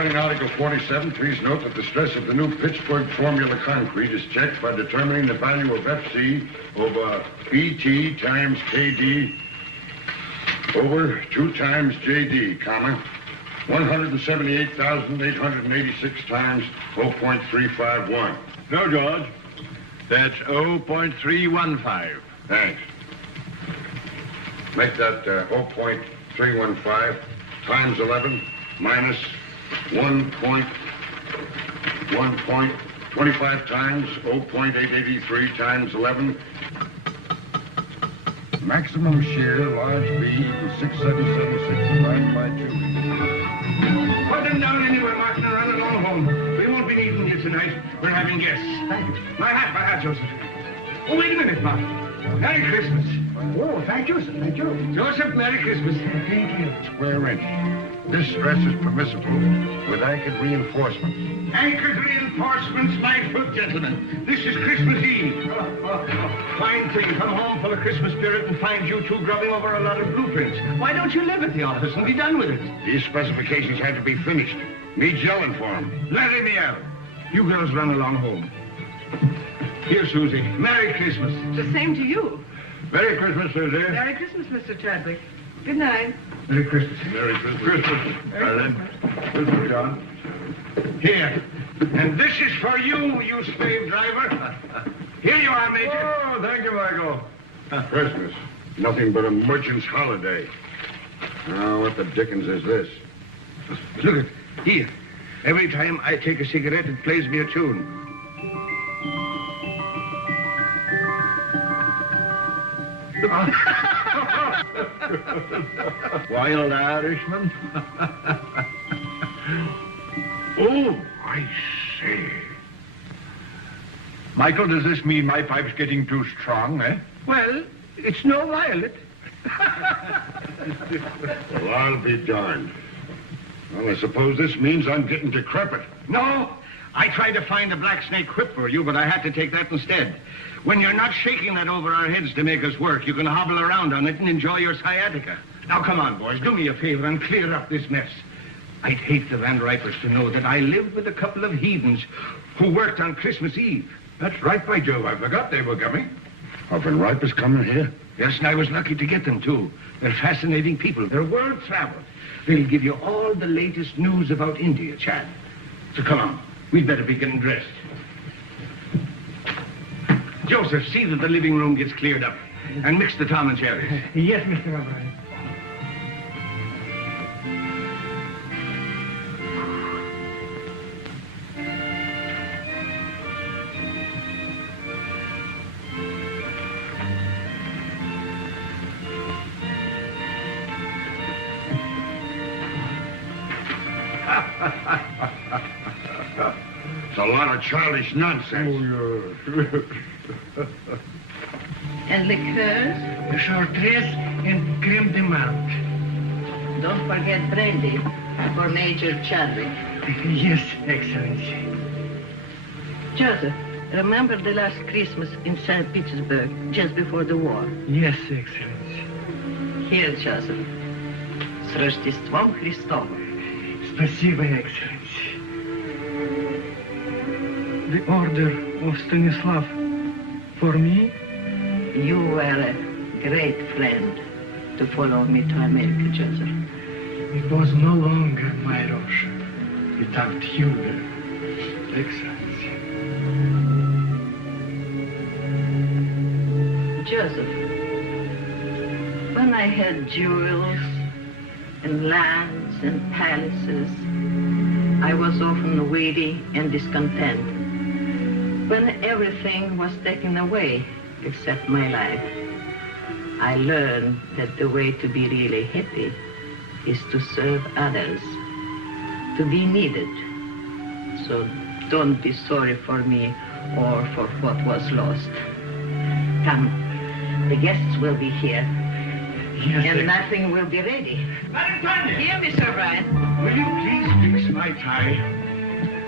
Regarding Article 47, please note that the stress of the new Pittsburgh formula concrete is checked by determining the value of FC over BT times KD over 2 times JD, comma, 178,886 times 0.351. No, George. That's 0.315. Thanks. Make that 0.315 times 11 minus 1.25 times 0.883 times 11. Maximum shear, large B, equals 677.6 divided by 2. Put them down anywhere, Martin, and run along home. We won't be needing you tonight. We're having guests. Thank you. My hat, Joseph. Oh, wait a minute, Martin. Merry Christmas. Oh, thank you, sir. Thank you. Joseph, Merry Christmas. Thank you. Square inch. This stress is permissible with anchored reinforcements. Anchored reinforcements, my foot, gentlemen. This is Christmas Eve. Fine thing. Come home full of Christmas spirit and find you two grubbing over a lot of blueprints. Why don't you live at the office and be done with it? These specifications had to be finished. Me gelling for them. Let me out. You girls run along home. Here, Susie. Merry Christmas. The same to you. Merry Christmas, Susie. Merry Christmas, Mr. Chadwick. Good night. Merry Christmas. Merry Christmas. Christmas. Helen. Christmas, John. Here. And this is for you, you slave driver. Here you are, Major. Oh, thank you, Michael. Christmas. Nothing but a merchant's holiday. Now, what the dickens is this? Look at here. Every time I take a cigarette, it plays me a tune. Wild Irishman. Oh, I say. Michael, does this mean my pipe's getting too strong, eh? Well, it's no violet. Well, I'll be darned. Well, I suppose this means I'm getting decrepit. No, I tried to find a black snake whip for you, but I had to take that instead. When you're not shaking that over our heads to make us work, you can hobble around on it and enjoy your sciatica. Now, come on, boys, do me a favor and clear up this mess. I'd hate the Van Ripers to know that I lived with a couple of heathens who worked on Christmas Eve. That's right, by Jove. I forgot they were coming. Van Ripers coming here? Yes, and I was lucky to get them, too. They're fascinating people. They're world-traveled. They'll give you all the latest news about India, Chad. So come on. We'd better be getting dressed. Joseph, see that the living room gets cleared up. And mix the Tom and Jerry's. Yes, Mr. O'Brien. It's a lot of childish nonsense. And liqueurs? Chartreuse and creme de menthe. Don't forget brandy for Major Chadwick. Yes, Excellency. Joseph, remember the last Christmas in St. Petersburg, just before the war? Yes, Excellency. Here, Joseph. С Рождеством Христовым. Спасибо, Excellency. The order of Stanislav for me? You were a great friend to follow me to America, Joseph. It was no longer my Russia without you, Excellency. Joseph, when I had jewels and lands and palaces, I was often weary and discontent. When everything was taken away, except my life, I learned that the way to be really happy is to serve others, to be needed. So don't be sorry for me or for what was lost. Come, the guests will be here, Yes, and nothing will be ready. Valentine! Here, Mr. O'Brien. Will you please fix my tie?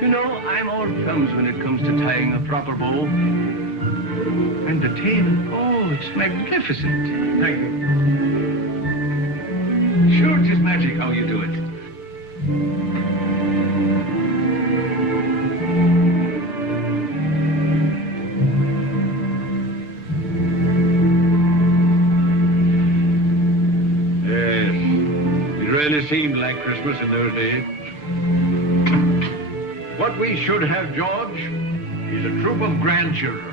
You know, I'm all thumbs when it comes to tying a proper bow. And the tail, oh, it's magnificent. Thank you. Sure, it is magic how you do it. really seemed like Christmas in those days. What we should have, George, is a troop of grandchildren.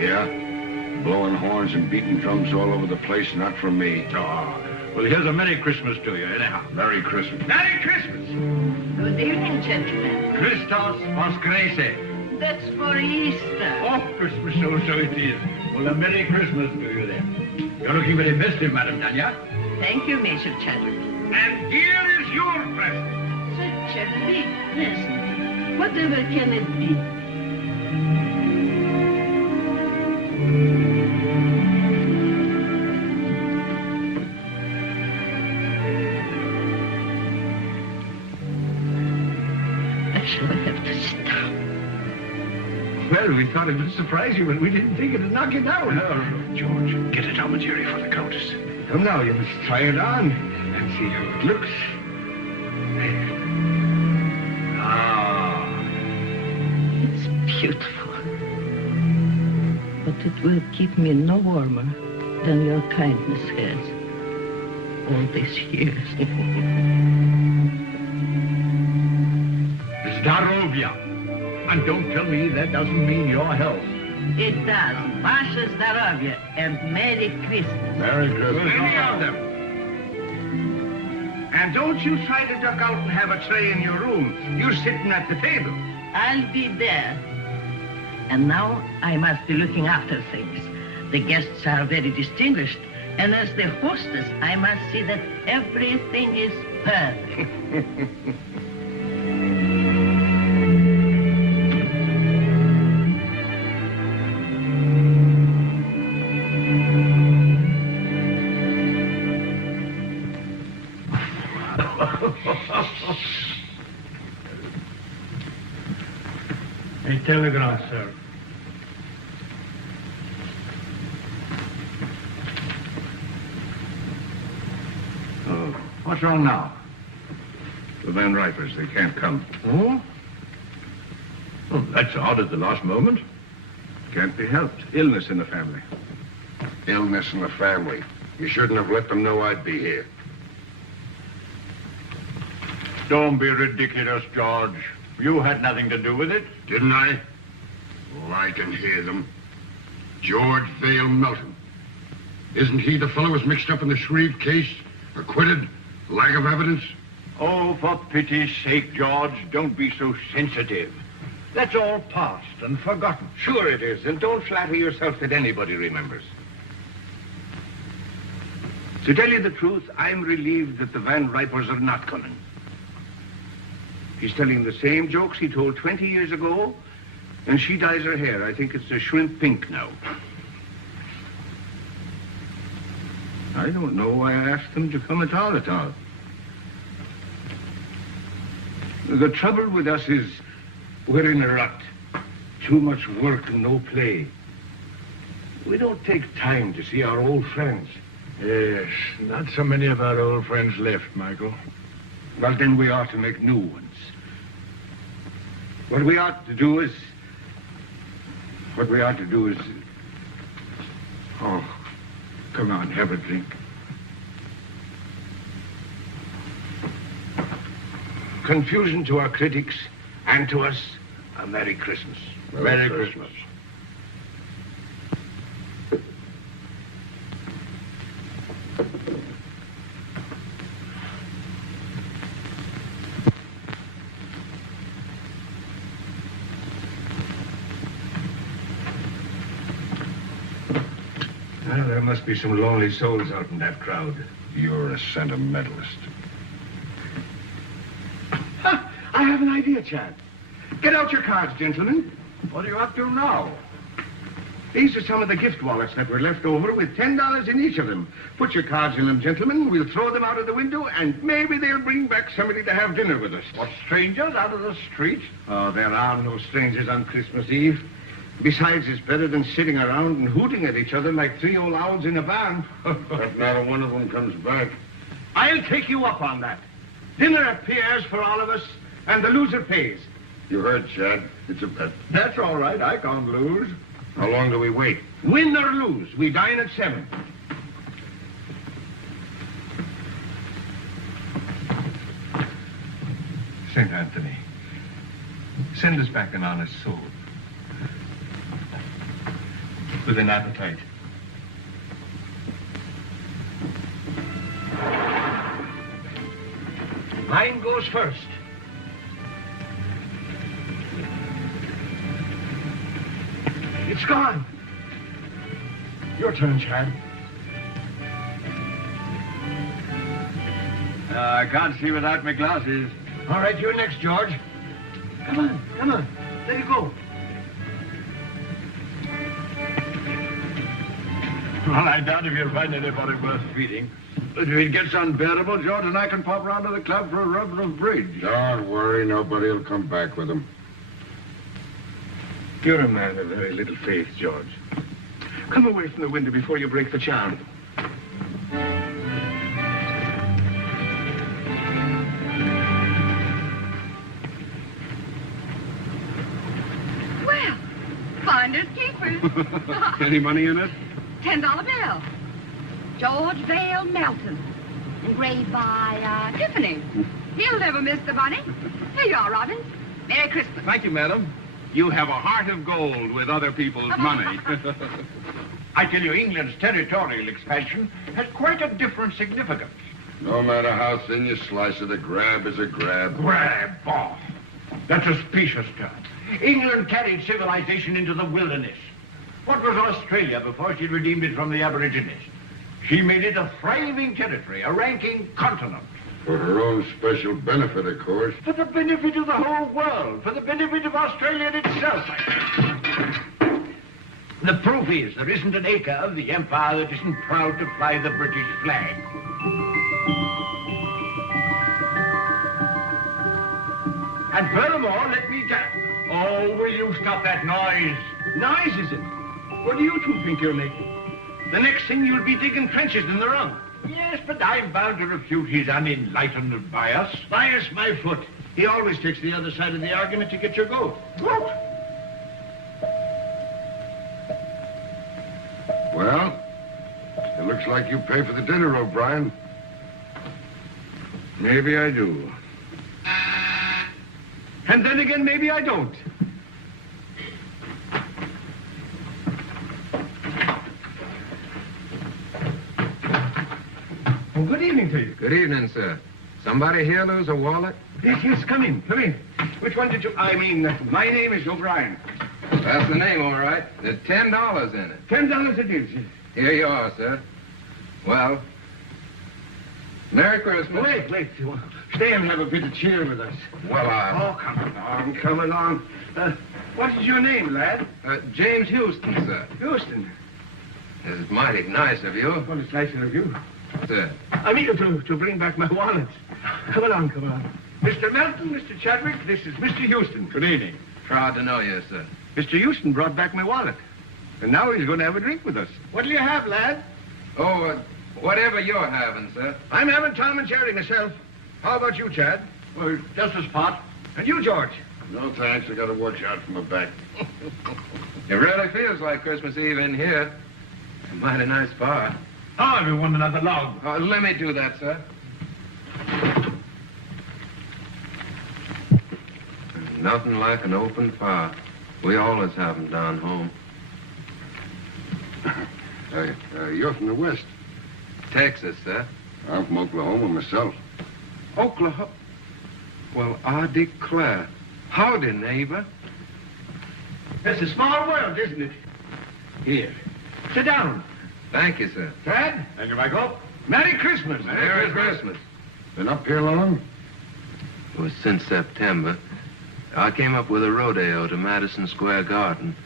Yeah? Blowing horns and beating drums all over the place, not from me. Oh, well, here's a Merry Christmas to you, anyhow. Merry Christmas. Merry Christmas! Good evening, gentlemen. Christos Voskrese. That's for Easter. Oh, Christmas, so it is. Well, a Merry Christmas to you then. You're looking very festive, Madam Tanya. Thank you, Major Chadwick. And here is your present. Such a big present. Whatever can it be? I shall have to sit down. Well, we thought it would surprise you, but we didn't think it'd knock you down. No, George, get a commentary for the Countess. Come now, you must try it on and see how it looks. It's beautiful. But it will keep me no warmer than your kindness has all these years. Zdarovia. And don't tell me that doesn't mean your health. It does. Vasha Zdarovia and Merry Christmas. Merry Christmas. Many of them. And don't you try to duck out and have a tray in your room. You're sitting at the table. I'll be there. And now I must be looking after things. The guests are very distinguished. And as the hostess, I must see that everything is perfect. A telegram, sir. Oh, what's wrong now? The Van Ripers, they can't come. Oh? Well, that's odd at the last moment. Can't be helped. Illness in the family. Illness in the family. You shouldn't have let them know I'd be here. Don't be ridiculous, George. You had nothing to do with it. Didn't I? Oh, I can hear them. George Vale Melton. Isn't he the fellow who's mixed up in the Shreve case? Acquitted? Lack of evidence? Oh, for pity's sake, George, don't be so sensitive. That's all past and forgotten. Sure it is, and don't flatter yourself that anybody remembers. To tell you the truth, I'm relieved that the Van Ripers are not coming. He's telling the same jokes he told 20 years ago, and she dyes her hair. I think it's a shrimp pink now. I don't know why I asked them to come at all. The trouble with us is we're in a rut. Too much work and no play. We don't take time to see our old friends. Yes, not so many of our old friends left, Michael. Well, then we ought to make new ones. What we ought to do is... Oh, come on, have a drink. Confusion to our critics and to us, a Merry Christmas. Merry Christmas. Well, there must be some lonely souls out in that crowd. You're a sentimentalist. I have an idea, Chad. Get out your cards, gentlemen. What are you up to now? These are some of the gift wallets that were left over with $10 in each of them. Put your cards in them, gentlemen. We'll throw them out of the window, and maybe they'll bring back somebody to have dinner with us. What, strangers out of the street? Oh, there are no strangers on Christmas Eve. Besides, it's better than sitting around and hooting at each other like three old owls in a barn. But not one of them comes back. I'll take you up on that. Dinner at Pierre's for all of us, and the loser pays. You heard, Chad. It's a bet. That's all right. I can't lose. How long do we wait? Win or lose, we dine at 7. St. Anthony, send us back an honest soul. With an appetite. Mine goes first. It's gone. Your turn, Chad. I can't see without my glasses. All right, you're next, George. Come on. Let it go. Well, I doubt if you'll find anybody worth feeding. But if it gets unbearable, George and I can pop round to the club for a rub of bridge. Don't worry, nobody will come back with him. You're a man of very little faith, George. Come away from the window before you break the charm. Well, finders keepers. Any money in it? $10 bill. George Vale Melton. Engraved by, Tiffany. He'll never miss the money. Here you are, Robin. Merry Christmas. Thank you, madam. You have a heart of gold with other people's money. I tell you, England's territorial expansion has quite a different significance. No matter how thin you slice it, a grab is a grab. Grab, oh, that's a specious term. England carried civilization into the wilderness. What was Australia before she redeemed it from the Aborigines? She made it a thriving territory, a ranking continent. For her own special benefit, of course. For the benefit of the whole world, for the benefit of Australia itself. The proof is there isn't an acre of the empire that isn't proud to fly the British flag. And furthermore, let me tell... Oh, will you stop that noise? Noise, is it? What do you two think you're making? The next thing you'll be digging trenches in the wrong. Yes, but I'm bound to refute his unenlightened bias. Bias my foot. He always takes the other side of the argument to get your goat. What? Well, it looks like you pay for the dinner, O'Brien. Maybe I do. And then again, maybe I don't. Well, good evening to you. Good evening, sir. Somebody here lose a wallet? Yes, come in. Which one did you... my name is O'Brien. That's the name, all right. There's $10 in it. $10 it is. Here you are, sir. Well, Merry Christmas. Wait. Stay and have a bit of cheer with us. Well, Oh, come along. What is your name, lad? James Houston, sir. Houston. It's mighty nice of you. Well, it's nicer of you. Sir. I'm eager to bring back my wallet. Come along. Mr. Melton, Mr. Chadwick, this is Mr. Houston. Good evening. Proud to know you, sir. Mr. Houston brought back my wallet. And now he's going to have a drink with us. What'll you have, lad? Oh, whatever you're having, sir. I'm having Tom and Jerry myself. How about you, Chad? Well, just a spot. And you, George? No thanks, I gotta watch out for my back. It really feels like Christmas Eve in here. A mighty nice bar. Oh, we want another log. Let me do that, sir. Nothing like an open fire. We always have them down home. You're from the West. Texas, sir. I'm from Oklahoma myself. Oklahoma? Well, I declare. Howdy, neighbor. It's a small world, isn't it? Here. Sit down. Thank you, sir. Chad? Thank you, Michael. Merry Christmas. Merry Christmas. Been up here long? It was since September. I came up with a rodeo to Madison Square Garden.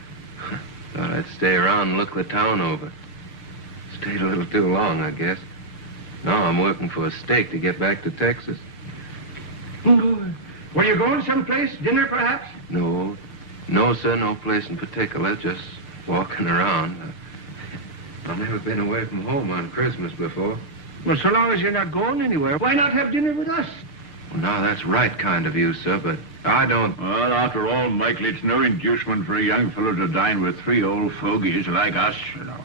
Thought I'd stay around and look the town over. Stayed a little too long, I guess. Now I'm working for a stake to get back to Texas. Were you going someplace? Dinner, perhaps? No, sir, no place in particular. Just walking around. I've never been away from home on Christmas before. Well, so long as you're not going anywhere, why not have dinner with us? Well, now, that's right kind of you, sir, but I don't... Well, after all, Michael, it's no inducement for a young fellow to dine with three old fogies like us, you know.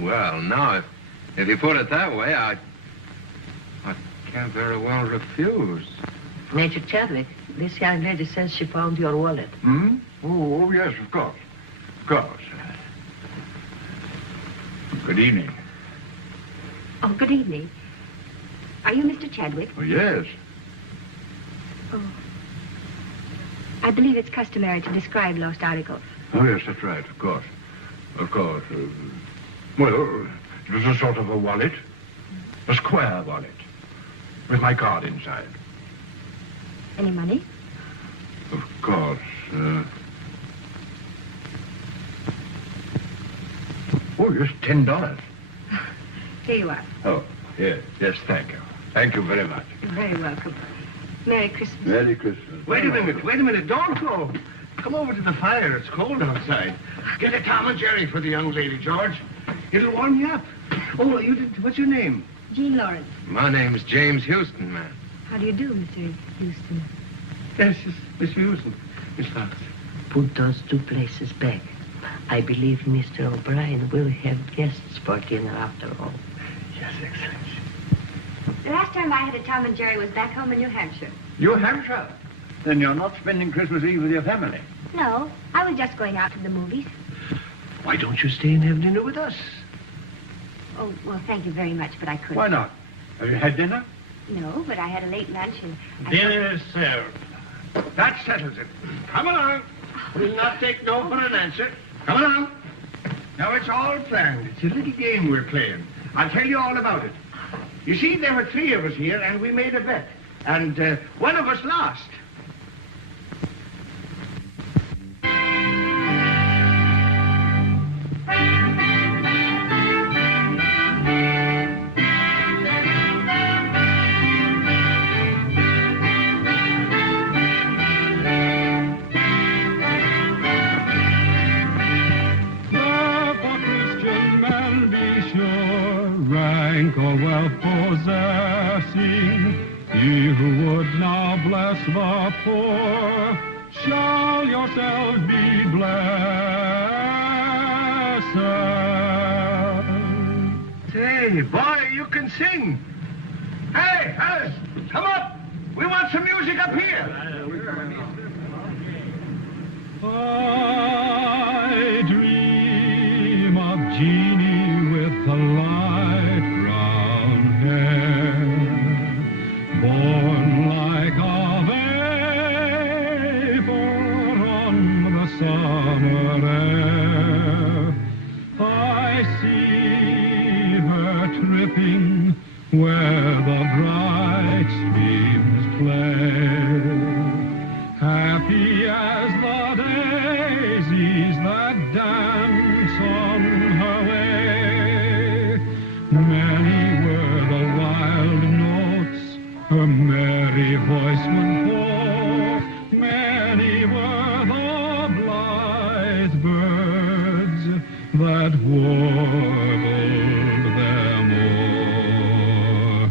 Well, now, if you put it that way, I can't very well refuse. Major Chadwick, this young lady says she found your wallet. Hmm? Oh, yes, of course. Of course. Good evening. Oh, good evening. Are you Mr. Chadwick? Oh, yes. Oh. I believe it's customary to describe lost articles. Oh, yes, that's right, of course. Of course. Well, it was a sort of a wallet. A square wallet. With my card inside. Any money? Of course. Oh, yes, $10. Here you are. Oh, yes, thank you. Thank you very much. You're very welcome. Merry Christmas. Merry Christmas. Wait a minute. Don't go. Come over to the fire. It's cold outside. Get a Tom and Jerry for the young lady, George. It'll warm you up. Oh, you did. What's your name? Jean Lawrence. My name's James Houston, man. How do you do, Mr. Houston? Yes, Mr. Houston. Miss Lawrence. Put those 2 places back. I believe Mr. O'Brien will have guests for dinner after all. Yes, Excellency. The last time I had a Tom and Jerry was back home in New Hampshire. New Hampshire? Then you're not spending Christmas Eve with your family. No, I was just going out to the movies. Why don't you stay and have dinner with us? Oh, well, thank you very much, but I couldn't. Why not? Have you had dinner? No, but I had a late lunch and... Dinner is served. That settles it. Come along. We'll not take no for an answer. Come along. Now, it's all planned. It's a little game we're playing. I'll tell you all about it. You see, there were 3 of us here, and we made a bet. And one of us lost. Or wealth possessing, ye who would now bless the poor, shall yourselves be blessed. Say, boy, you can sing. Hey, Alice, come up. We want some music up here. I dream of Jeannie with the light brown hair, born like a vapor on the summer air. I see her tripping where the bright streams play, happy as the daisies that dance on her way. Many were the wild notes her merry voice would pour, many were the blithe birds that warbled them o'er.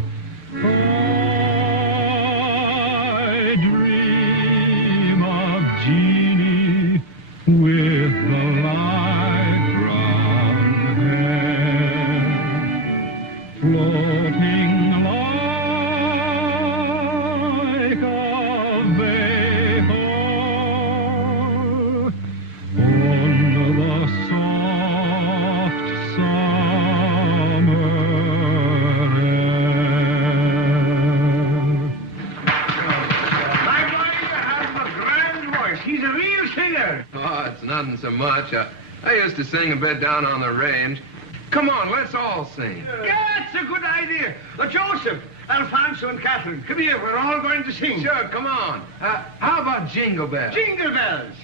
I dream of Jeannie with the light brown hair, floating like a vapor on the soft summer air. My boy, you have a grand voice. He's a real singer. Oh, it's nothing so much. I used to sing a bit down on the range. Come on, let's all sing. Yeah, it's a good idea. Joseph, Alfonso, and Catherine, come here. We're all going to sing. Sure, come on. How about Jingle Bells? Jingle bells.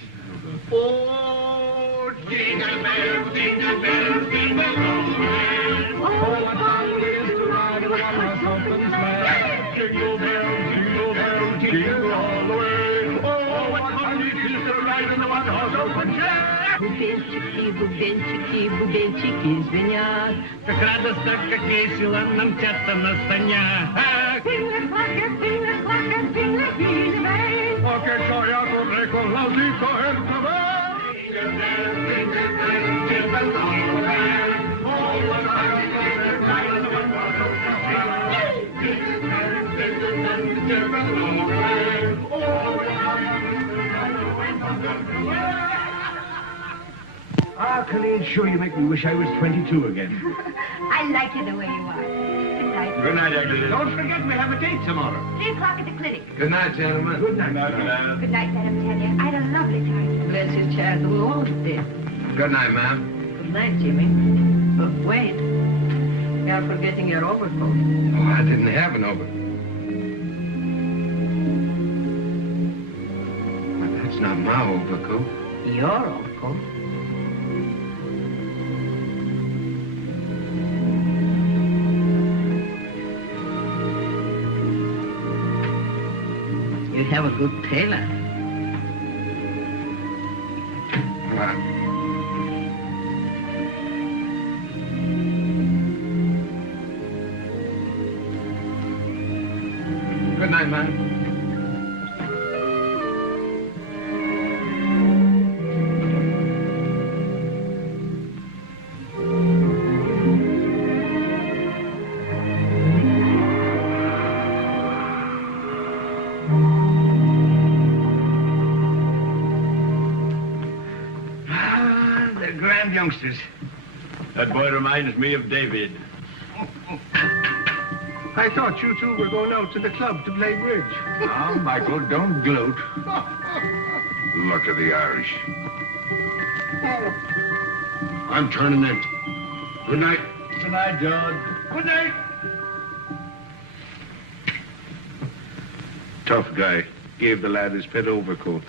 Oh, jingle bells, jingle bells, jingle all the way. Oh, what fun it is to ride in a one-horse open sleigh. Jingle bells, jingle all the way. Oh, what fun it is to ride in the one-horse open sleigh. Бубенчики, бубенчики звенят, Как радостно, как весело нам мчаться на санях. Oh, che gioia corre con l'audico e il cavallo. Ah, Colleen, sure you make me wish I was 22 again. I like you the way you are. Good night. Good night, Adele. Don't forget we have a date tomorrow. 3 o'clock at the clinic. Good night, gentlemen. Good night, Good night, Madam Tanya. I had a lovely time. Bless his child, we all did. Good night, ma'am. Good night, Jimmy. But wait. You're forgetting your overcoat. Oh, I didn't have an overcoat. Well, that's not my overcoat. Your overcoat? You have a good tailor. Good night, ma'am. They're grand youngsters. That boy reminds me of David. I thought you two were going out to the club to play bridge. Now, Michael, don't gloat. Luck of the Irish. I'm turning in. Good night. Good night, John. Good night. Tough guy. Gave the lad his pet overcoat.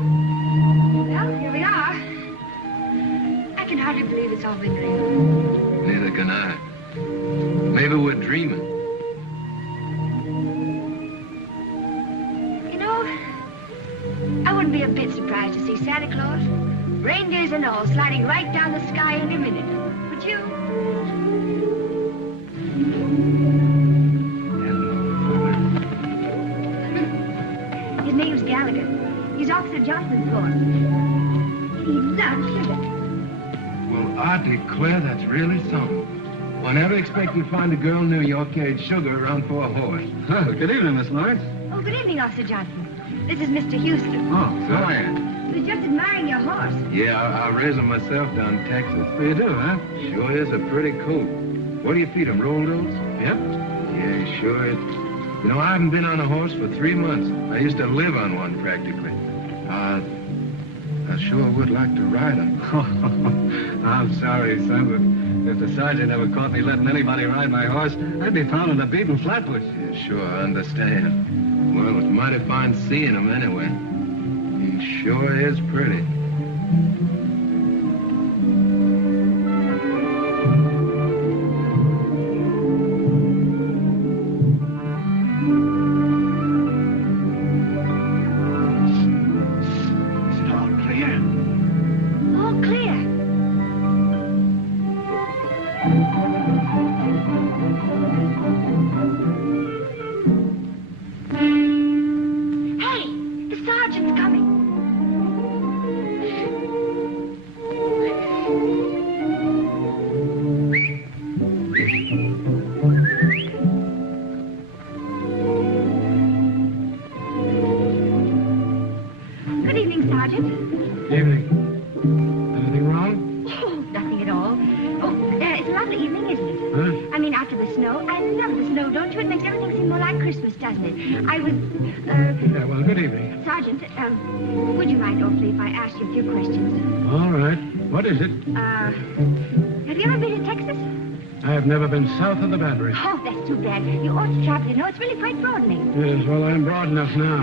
Well, here we are. I can hardly believe it's all been real. Neither can I. Maybe we're dreaming. You know, I wouldn't be a bit surprised to see Santa Claus, reindeers and all, sliding right down the sky any minute. Would you? His name's Gallagher. He's Officer Johnson's boy. He loves sugar. Well, I declare that's really something. I never expect you'd find a girl near your age sugar around for a horse. Oh, good evening, Miss Lawrence. Oh, good evening, Officer Johnson. This is Mr. Houston. Oh, So, Ann. He was just admiring your horse. Yeah, I raised him myself down in Texas. You do, huh? Sure is a pretty coat. What do you feed him, rolled oats? Yep. Yeah, sure is. You know, I haven't been on a horse for 3 months. I used to live on one, practically. I sure would like to ride him. I'm sorry, son, but if the sergeant ever caught me letting anybody ride my horse, I'd be pounding the beaten flatbush. Yeah, sure, I understand. Well, it's mighty fine seeing him anyway. He sure is pretty. Is it all clear? All clear. Hey, the sergeant's coming. Good evening, Sergeant. Evening. Anything wrong? Oh, nothing at all. Oh, it's a lovely evening, isn't it? Huh? I mean, after the snow. I love the snow, don't you? It makes everything seem more like Christmas, doesn't it? I was, Yeah, well, good evening. Sergeant, would you mind awfully if I asked you a few questions? All right. What is it? Have you ever been to Texas? I have never been south of the boundary. Oh, that's too bad. You ought to travel, you know. It's really quite broadening. Yes, well, I'm broad enough now.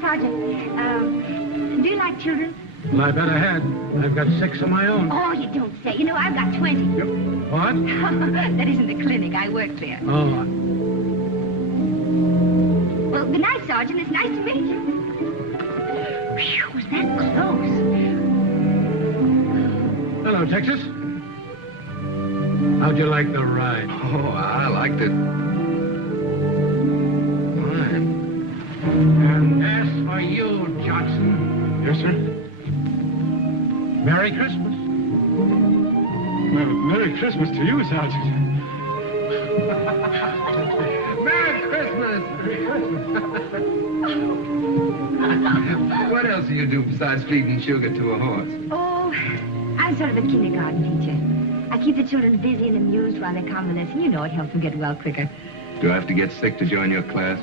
Sergeant, do you like children? Well, I bet I had. I've got 6 of my own. Oh, you don't say. You know, I've got 20. What? That isn't the clinic. I work there. Oh, Well, good night, Sergeant. It's nice to meet you. Phew, was that close? hello, Texas. How'd you like the ride? Oh, I liked it. Fine. And as for you, Johnson. Yes, sir. Merry Christmas. Well, Merry Christmas to you, Sergeant. Merry Christmas! Merry Christmas! What else do you do besides feeding sugar to a horse? Oh, I'm sort of a kindergarten teacher. I keep the children busy and amused while they're convalescing. You know, it helps them get well quicker. Do I have to get sick to join your class?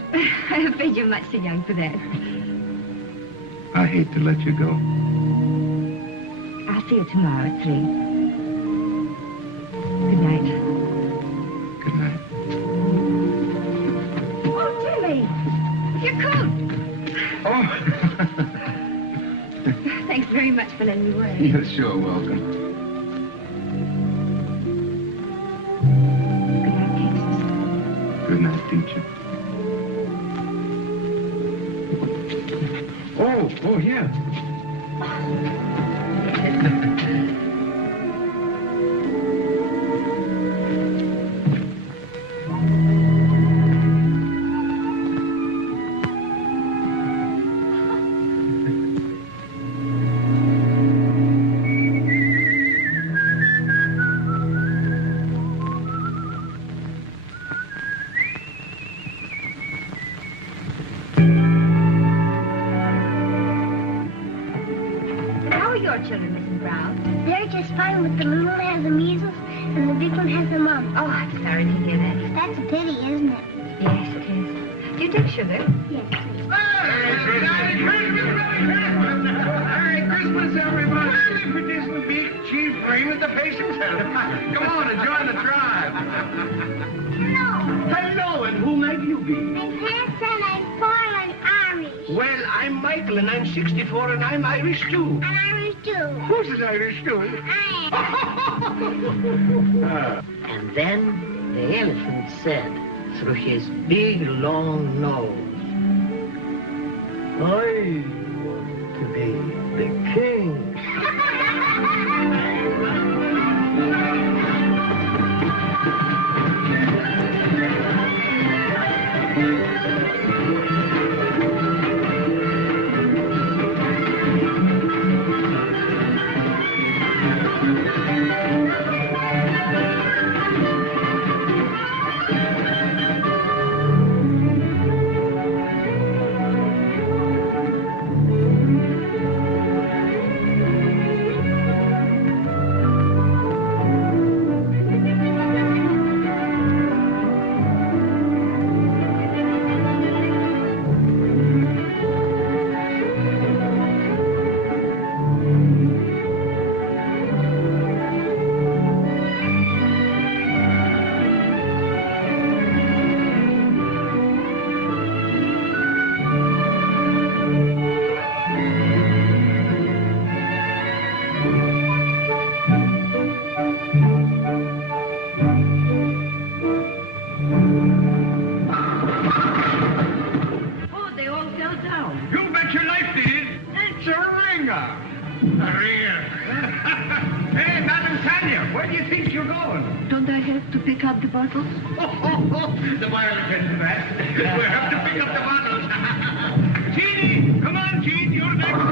I'm afraid you're much too young for that. I hate to let you go. I'll see you tomorrow at 3. Good night. Good night. Oh, Tilly! Your coat! Oh! Thanks very much for letting me wear it. You're sure welcome. Good night, Good night, Kansas. teacher. Oh, yeah. How are your children, Mrs. Brown? They're just fine, but the little one has the measles and the big one has the mumps. Oh, I'm sorry to hear that. That's a pity, isn't it? Yes, it is. Do you take sugar? Yes, please. Merry Christmas, everybody! If it isn't Big Chief Rain at the Patient's House. Come on and join the tribe. No. Hello, and who might you be? My grandson, I'm 4 and Irish. Well, I'm Michael, and I'm 64, and I'm Irish, too. And Irish too. Who's an Irish, too? I And then the elephant said, through his big, long nose, I want to be the king. Oh, they all fell down. You bet your life they did. It's a ringer. A ringer. Hey, Madam Tanya, where do you think you're going? Don't I have to pick up the bottles? The boy will attend to that. We'll have to pick up the bottles. Jeannie, come on, Jean, you're next.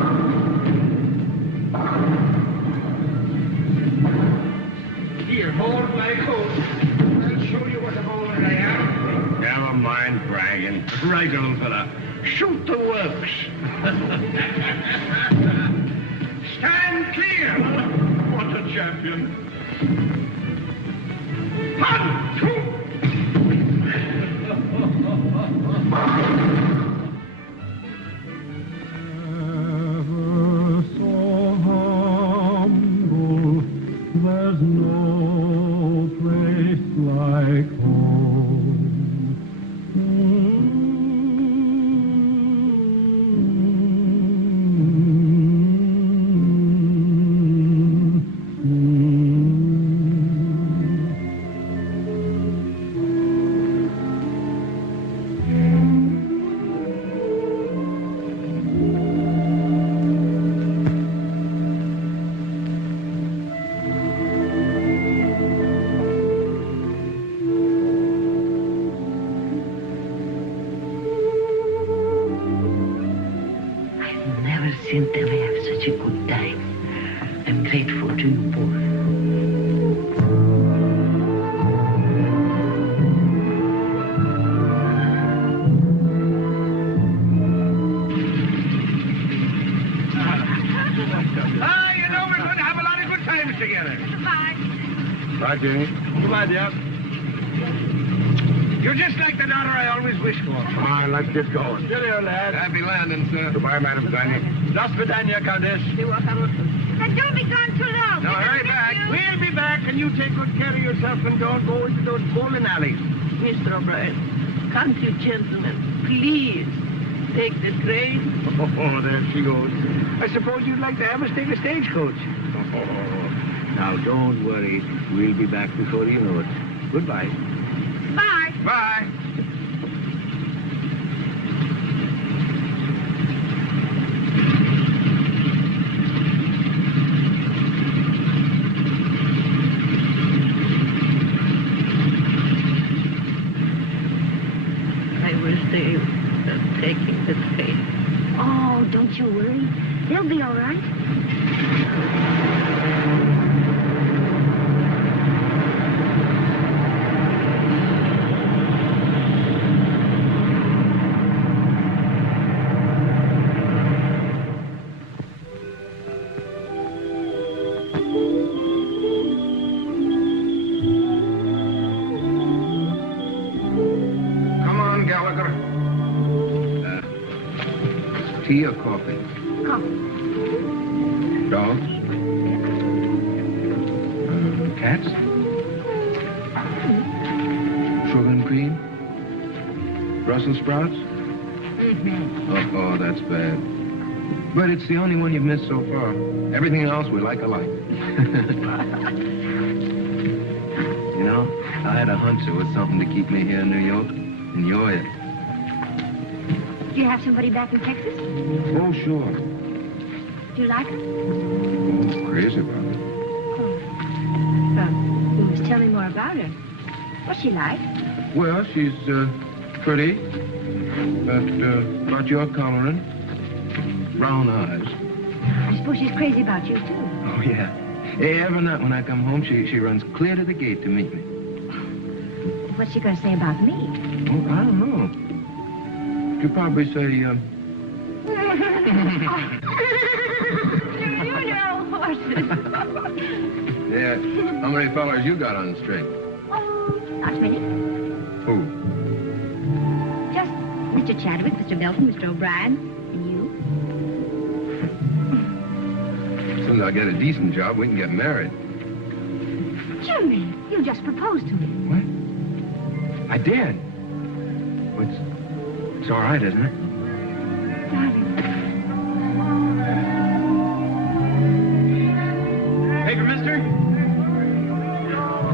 Here, hold my coat. I'll show you what a bowler I am. Never mind bragging. Right, old fella. Shoot the works. Stand clear. What a champion. 1, 2. Ever so humble, there's no place like home. Bye, Jenny. Goodbye, dear. You're just like the daughter I always wished for. Come on, let's get going. Cheerio, lad. Happy landing, sir. Goodbye, Madam Tanya. До свидания, Countess. You're welcome. And don't be gone too long. Now, hurry back. We'll be back, and you take good care of yourself and don't go into those bowling alleys. Mr. O'Brien, country gentlemen, please take the train. Oh, there she goes. I suppose you'd like to have us take a stagecoach. Oh, now, don't worry. We'll be back before you know it. Goodbye. Bye. Bye. I wish they were taking the train. Oh, don't you worry. They'll be all right. Come on, Gallagher. Tea or coffee? Coffee. Dogs? Cats? Sugar and cream? Brussels sprouts? Mm-hmm. Oh, that's bad. But it's the only one you've missed so far. Everything else we like alike. You know, I had a hunch there was something to keep me here in New York, and you're it. Do you have somebody back in Texas? Oh, sure. Do you like her? Oh, crazy about it. Well, you must tell me more about her. What's she like? Well, she's pretty, but about your coloring. Brown eyes. I suppose she's crazy about you, too. Oh, yeah. Every night when I come home, she runs clear to the gate to meet me. What's she going to say about me? Well, I don't know. She'll probably say, You know horses. yeah, how many fellers you got on the string? Oh, not many. Who? Just Mr. Chadwick, Mr. Belton, Mr. O'Brien, and you. As soon as I get a decent job, we can get married. Jimmy, you just proposed to me. What? I did. Well, it's all right, isn't it? Darling. Paper, mister?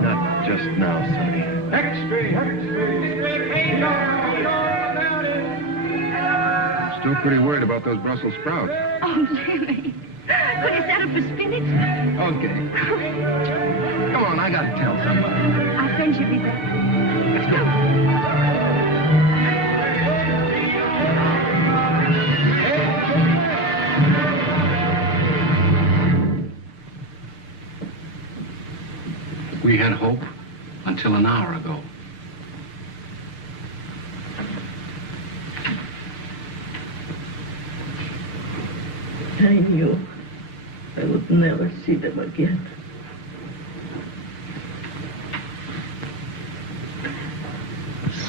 Not just now, Sonny. Still pretty worried about those Brussels sprouts. Oh, Jimmy. Could you set up for spinach? Okay. Come on, I gotta tell somebody. Our friendship be better. Let's go. We had hope until an hour ago. I knew I would never see them again.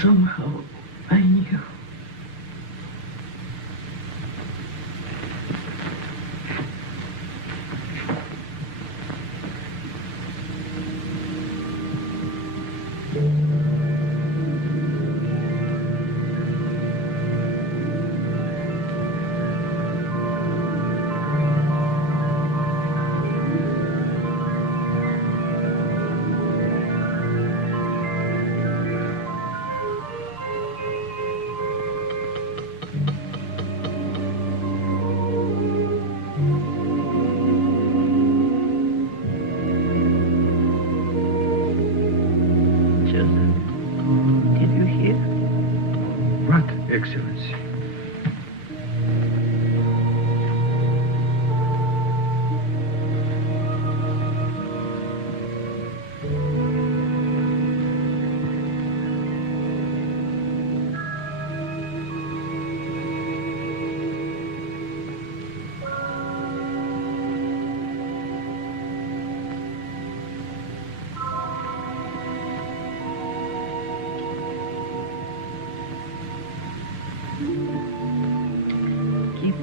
Somehow, I knew. Excellency.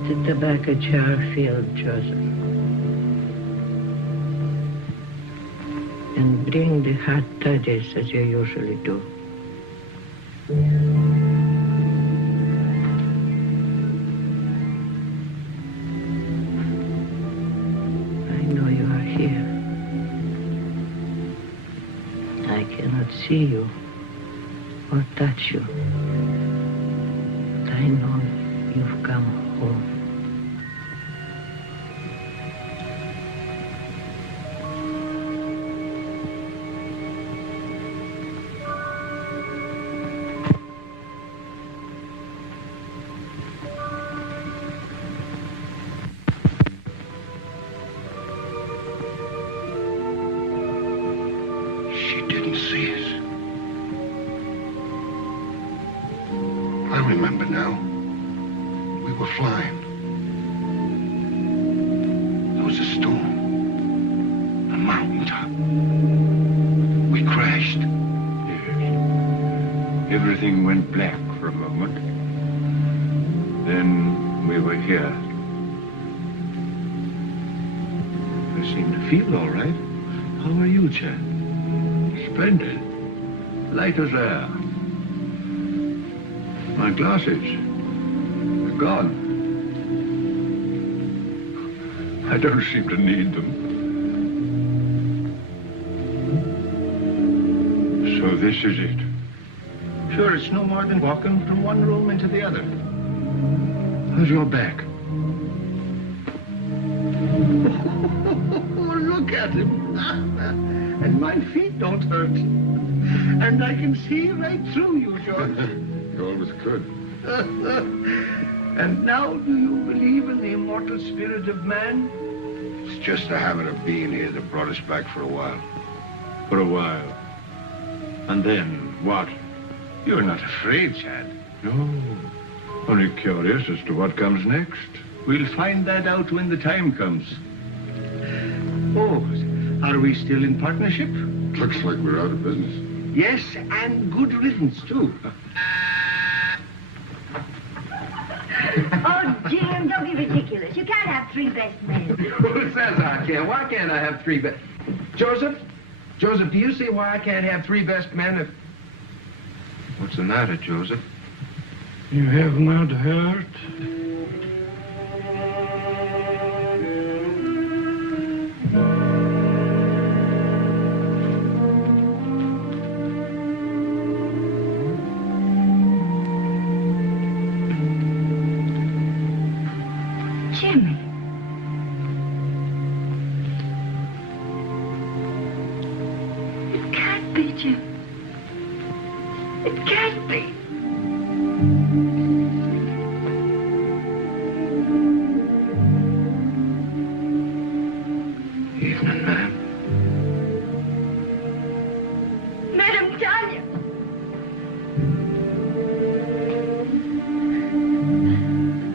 the tobacco jar filled, Joseph. And bring the hot toddies as you usually do. I know you are here. I cannot see you or touch you. But I know you've come home. Everything went black for a moment. Then we were here. I seem to feel all right. How are you, Chad? Splendid. Light as air. My glasses. They're gone. I don't seem to need them. So this is it. Sure, it's no more than walking from one room into the other. How's your back? Oh, look at him. And my feet don't hurt. And I can see right through you, George. You always could. And now do you believe in the immortal spirit of man? It's just the habit of being here that brought us back for a while. For a while. And then what? You're not afraid, Chad. No. Only curious as to what comes next. We'll find that out when the time comes. Oh, are we still in partnership? Looks like we're out of business. Yes, and good riddance, too. Oh, Jim, don't be ridiculous. You can't have three best men. Who says I can? Why can't I have three best... Joseph? Joseph, do you see why I can't have three best men if... What's the matter, Joseph? You have not heard? Jimmy. It can't be, Jim. It can't be. Evening, ma'am. Madam Tanya.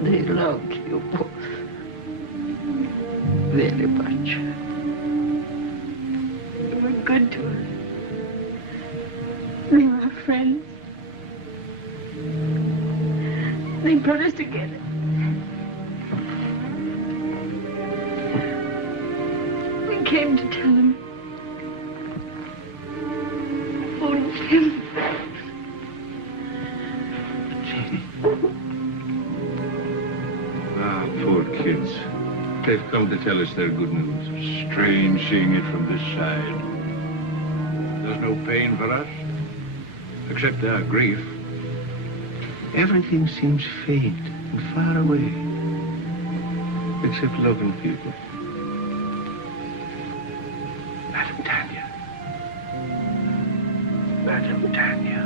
They loved you both very much. You were good to us. They were our friends. They brought us together. We came to tell him. Only him. Ah, poor kids. They've come to tell us their good news. Strange seeing it from this side. There's no pain for us, except our grief. Everything seems faint and far away, except loving people. Madam Tanya. Madam Tanya.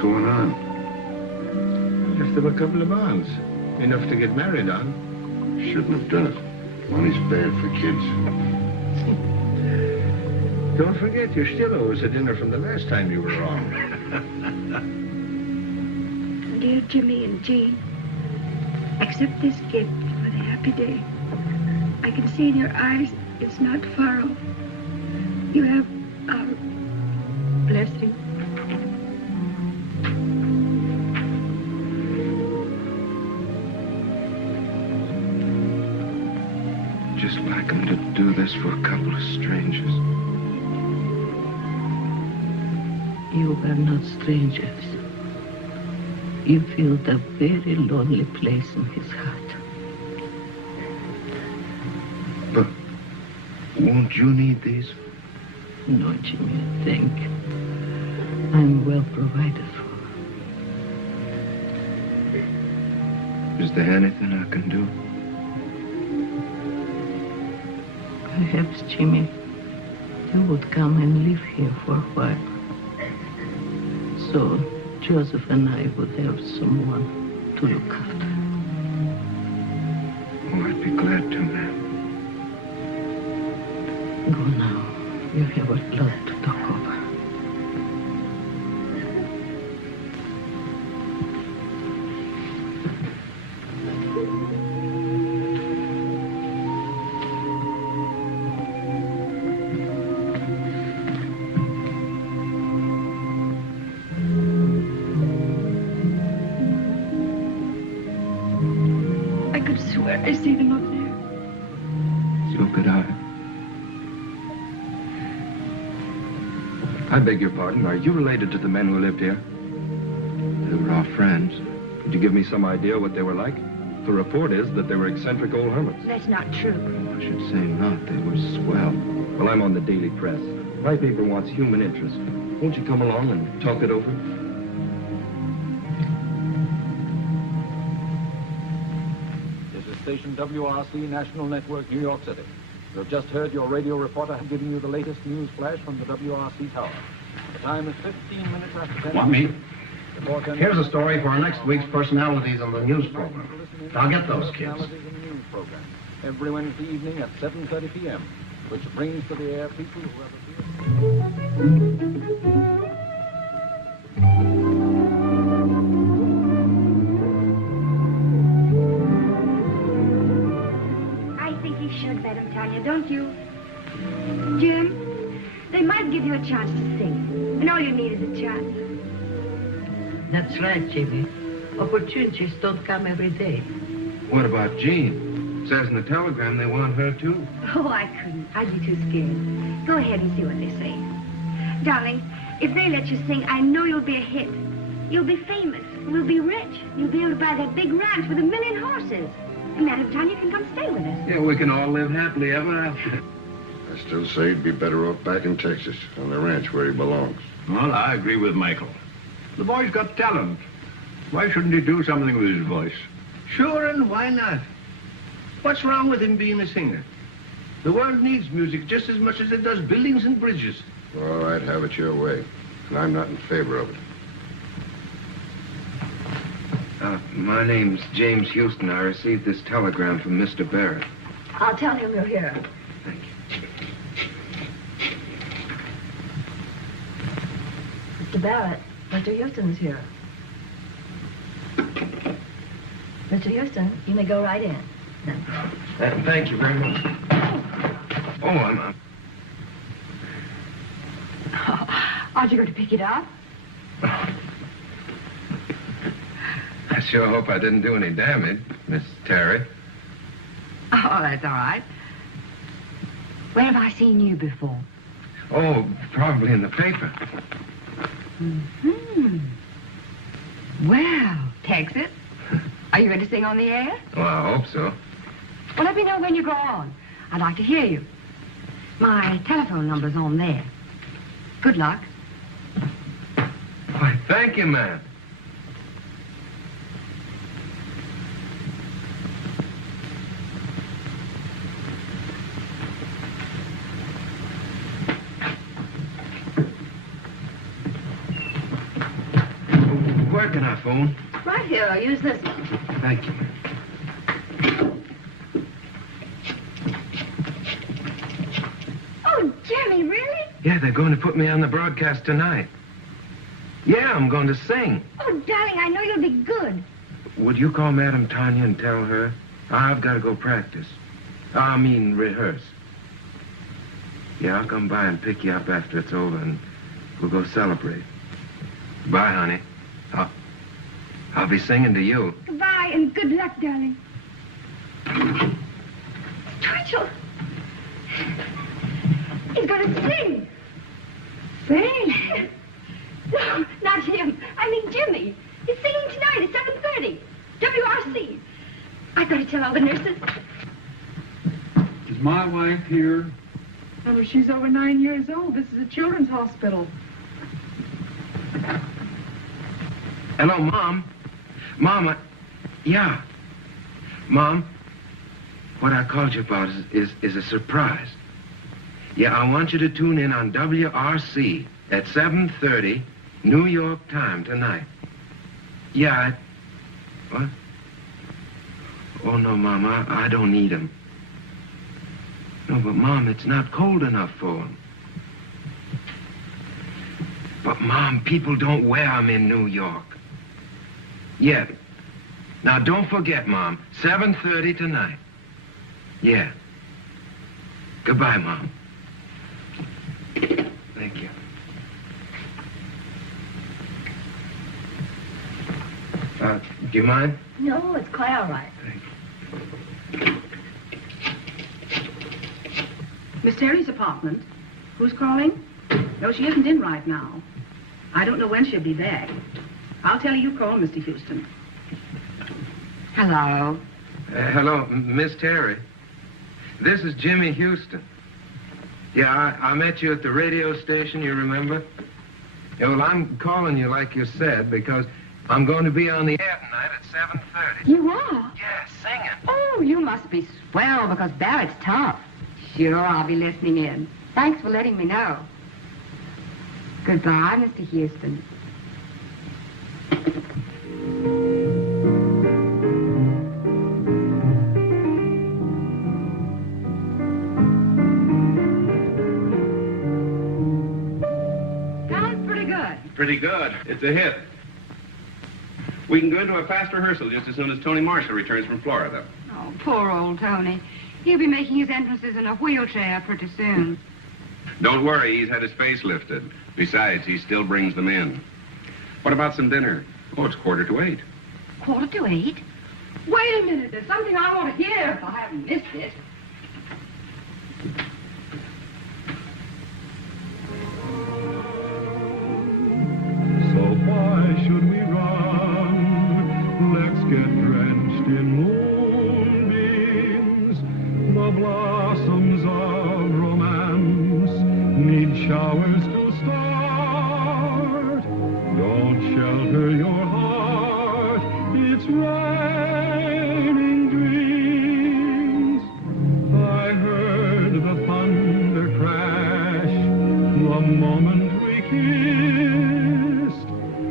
going on? Just a couple of bonds. Enough to get married on. Shouldn't have done it. Money's bad for kids. Don't forget, you still owe us a dinner from the last time you were wrong. Dear Jimmy and Jean, accept this gift for the happy day. I can see in your eyes it's not far off. You have our blessing. Just like him to do this for a couple of strangers. You are not strangers. You filled a very lonely place in his heart. But won't you need these? No, Jimmy, thank you. I'm well provided for. Is there anything I can do? Perhaps, Jimmy, you would come and live here for a while. So Joseph and I would have someone to look after. Oh, I'd be glad to, ma'am. Go now. You have a lot to talk over. I see them up there. So could I. I beg your pardon. Are you related to the men who lived here? They were our friends. Could you give me some idea what they were like? The report is that they were eccentric old hermits. That's not true. I should say not. They were swell. Well, I'm on the Daily Press. My paper wants human interest. Won't you come along and talk it over? Station WRC National Network, New York City. You have just heard your radio reporter giving you the latest news flash from the WRC tower. The time is 15 minutes after 10. Want me? Here's a story for our next week's personalities on the news program. I'll get those kids. News program every Wednesday evening at 7:30 p.m., which brings to the air people who have should let him, Tanya, don't you? Jim, they might give you a chance to sing. And all you need is a chance. That's right, Jimmy. Opportunities don't come every day. What about Jean? It says in the telegram they want her, too. Oh, I couldn't. I'd be too scared. Go ahead and see what they say. Darling, if they let you sing, I know you'll be a hit. You'll be famous. We'll be rich. You'll be able to buy that big ranch with 1 million horses. And Madam Tanya can come stay with us. Yeah, we can all live happily ever after. I still say he'd be better off back in Texas, on the ranch where he belongs. Well, I agree with Michael. The boy's got talent. Why shouldn't he do something with his voice? Sure, and why not? What's wrong with him being a singer? The world needs music just as much as it does buildings and bridges. All right, have it your way. And I'm not in favor of it. My name's James Houston. I received this telegram from Mr. Barrett. I'll tell him you're here. Thank you. Mr. Barrett, Mr. Houston's here. Mr. Houston, you may go right in. Thank you very much. Oh, I'm... Aren't you going to pick it up? I sure hope I didn't do any damage, Miss Terry. Oh, that's all right. Where have I seen you before? Oh, probably in the paper. Mm-hmm. Well, Texas. Are you ready to sing on the air? Well, I hope so. Well, let me know when you go on. I'd like to hear you. My telephone number's on there. Good luck. Why, thank you, ma'am. can I phone? Right here. I'll use this one. Thank you. Oh, Jimmy, really? Yeah, they're going to put me on the broadcast tonight. Yeah, I'm going to sing. Oh, darling, I know you'll be good. Would you call Madam Tanya and tell her? I've got to go practice. Rehearse. Yeah, I'll come by and pick you up after it's over, and we'll go celebrate. Bye, honey. I'll be singing to you. Goodbye, and good luck, darling. Twitchell! He's going to sing. Sing? No, not him. I mean Jimmy. He's singing tonight at 7:30. WRC. I've got to tell all the nurses. Is my wife here? Oh, she's over 9 years old. This is a children's hospital. Hello, Mom. Mom, yeah. Mom, what I called you about is a surprise. Yeah, I want you to tune in on WRC at 7:30, New York time tonight. Yeah, what? Oh, no, Mom, I don't need him. No, but, Mom, it's not cold enough for him. But, Mom, people don't wear them in New York. Yeah. Now, don't forget, Mom, 7:30 tonight. Yeah. Goodbye, Mom. Thank you. Do you mind? No, it's quite all right. Miss Terry's apartment. Who's calling? No, she isn't in right now. I don't know when she'll be back. I'll tell you call, Mr. Houston. Hello. Hello, Miss Terry. This is Jimmy Houston. Yeah, I met you at the radio station, you remember? Yeah, well, I'm calling you like you said because I'm going to be on the air tonight at 7:30. You are? Yeah, singing. Oh, you must be swell because Barrett's tough. Sure, I'll be listening in. Thanks for letting me know. Goodbye, Mr. Houston. Sounds pretty good. Pretty good. It's a hit. We can go into a fast rehearsal just as soon as Tony Marshall returns from Florida. Oh, poor old Tony. He'll be making his entrances in a wheelchair pretty soon. Don't worry, he's had his face lifted. Besides, he still brings them in. What about some dinner? Oh, it's 7:45. 7:45? Wait a minute. There's something I want to hear if I haven't missed it. So why should we run? Let's get drenched in moonbeams. The blossoms of romance need showers to start. Don't shelter your heart. It's raining dreams. I heard the thunder crash the moment we kissed.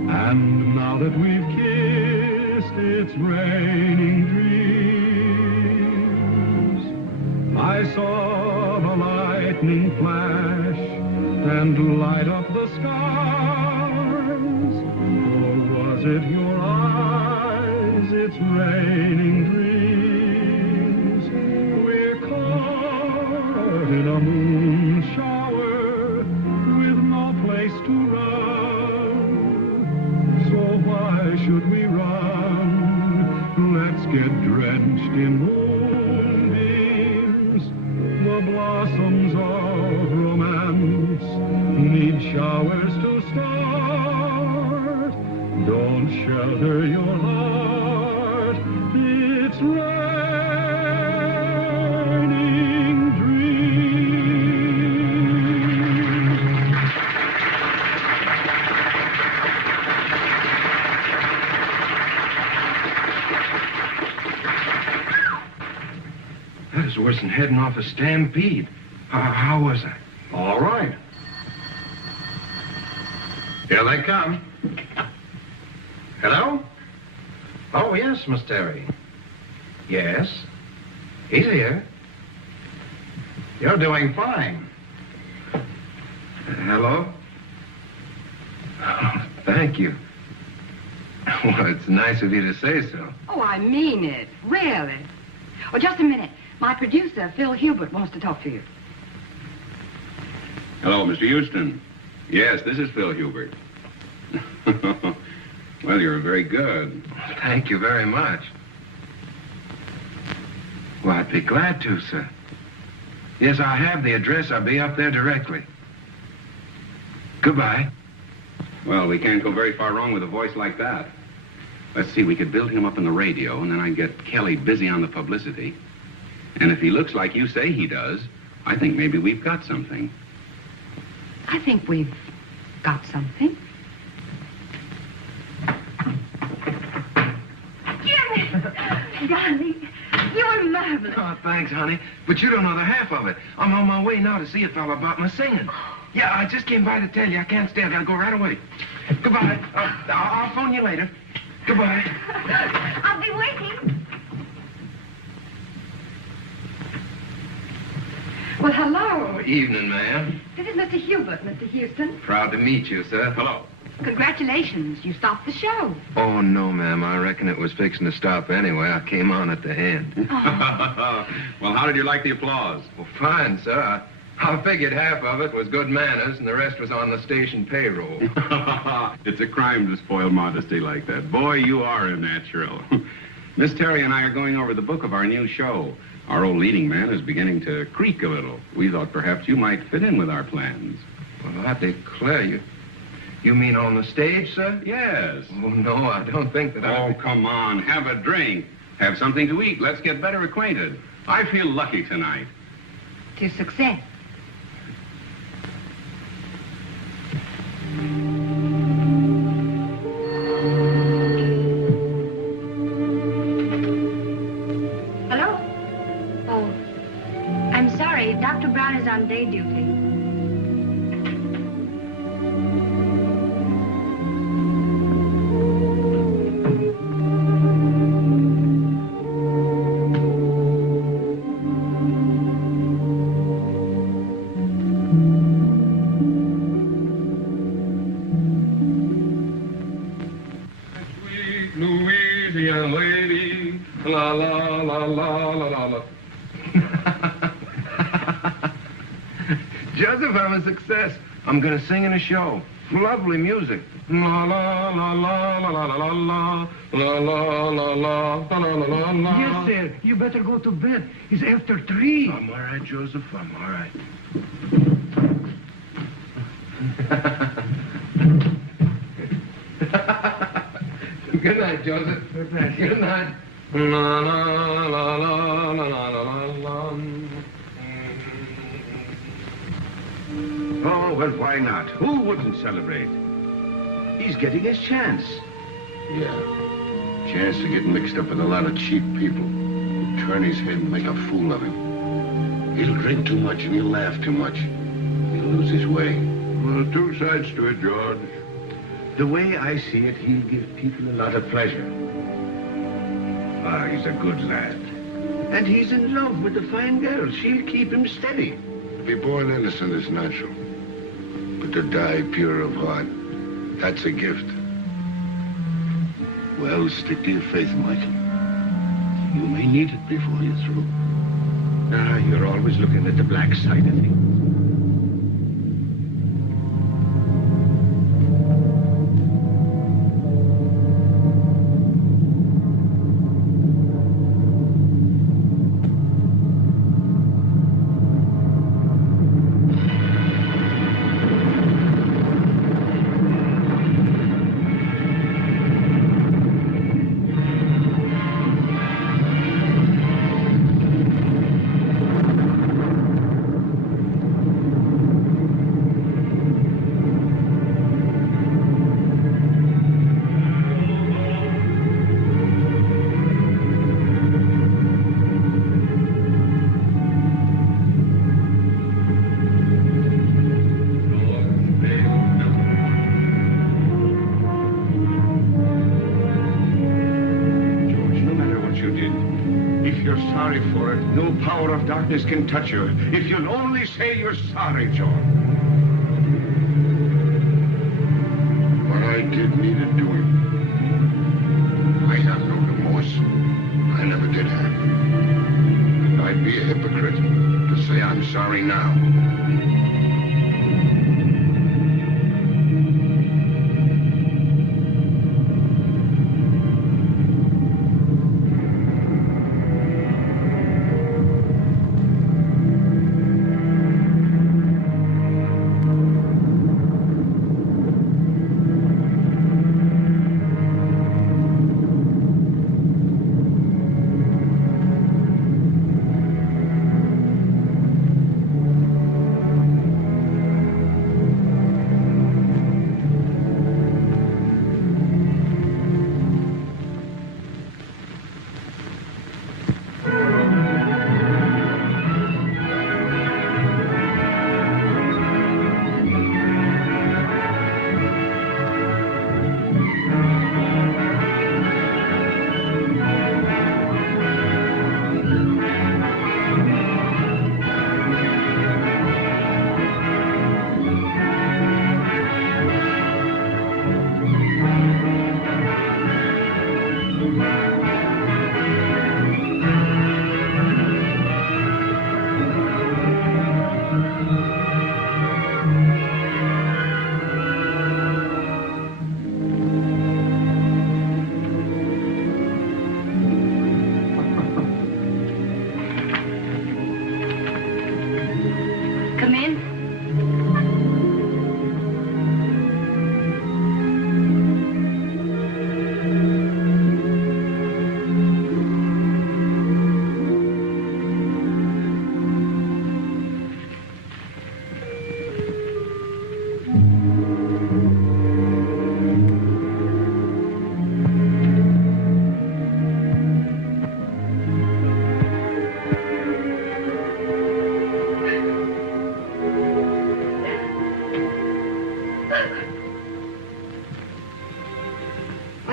And now that we've kissed, it's raining dreams. I saw the lightning flash and light up the skies. Or was it your eyes? It's raining dreams. We're caught in a moon shower with no place to run. So why should we run? Let's get drenched in moonbeams. The blossoms of romance need showers to start. Don't shelter your heart. It's raining dreams. That is worse than heading off a stampede. How was I? All right. Here they come. Hello? Oh, yes, Miss Terry. Yes. He's here. You're doing fine. Hello? Oh, thank you. Well, it's nice of you to say so. Oh, I mean it. Really. Oh, just a minute. My producer, Phil Hubert, wants to talk to you. Hello, Mr. Houston. Yes, this is Phil Hubert. Well, you're very good. Thank you very much. Well, I'd be glad to, sir. Yes, I have the address. I'll be up there directly. Goodbye. Well, we can't go very far wrong with a voice like that. Let's see, we could build him up in the radio, and then I'd get Kelly busy on the publicity. And if he looks like you say he does, I think maybe we've got something. I think we've got something. Jimmy! Darling, you're marvelous. Oh, thanks, honey. But you don't know the half of it. I'm on my way now to see a fellow about my singing. Yeah, I just came by to tell you I can't stay. I gotta go right away. Goodbye. I'll phone you later. Goodbye. I'll be waiting. Well, hello. Oh, evening, ma'am. This is Mr. Hubert, Mr. Houston. Proud to meet you, sir. Hello. Congratulations. You stopped the show. Oh, no, ma'am. I reckon it was fixing to stop anyway. I came on at the end. Well, how did you like the applause? Well, fine, sir. I figured half of it was good manners and the rest was on the station payroll. It's a crime to spoil modesty like that. Boy, you are a natural. Miss Terry and I are going over the book of our new show. Our old leading man is beginning to creak a little. We thought perhaps you might fit in with our plans. Well, I declare you. You mean on the stage, sir? Yes. Oh, no, I don't think that Oh, come on. Have a drink. Have something to eat. Let's get better acquainted. I feel lucky tonight. To success. Hello? Oh, I'm sorry. Dr. Brown is on day duty. Louisiana lady, la la la la la la la. Joseph, I'm a success. I'm gonna sing in a show. Lovely music. La la la la la la la la la la la la la la la. Yes, sir. You better go to bed. It's after 3. I'm all right, Joseph. I'm all right. Good night, Joseph. Good night. Good night. La la la la la la la la. Oh, well, why not? Who wouldn't celebrate? He's getting his chance. Yeah. Chance to get mixed up with a lot of cheap people. Turn his head and make a fool of him. He'll drink too much and he'll laugh too much. He'll lose his way. Well, two sides to it, George. The way I see it, he'll give people a lot of pleasure. Ah, he's a good lad. And he's in love with a fine girl. She'll keep him steady. To be born innocent is natural. But to die pure of heart, that's a gift. Well, stick to your faith, Michael. You may need it before you're through. Ah, you're always looking at the black side of things. heart, no power of darkness can touch you. If you'll only say you're sorry, John. What I did needed doing. I have no remorse. I never did have. I'd be a hypocrite to say I'm sorry now.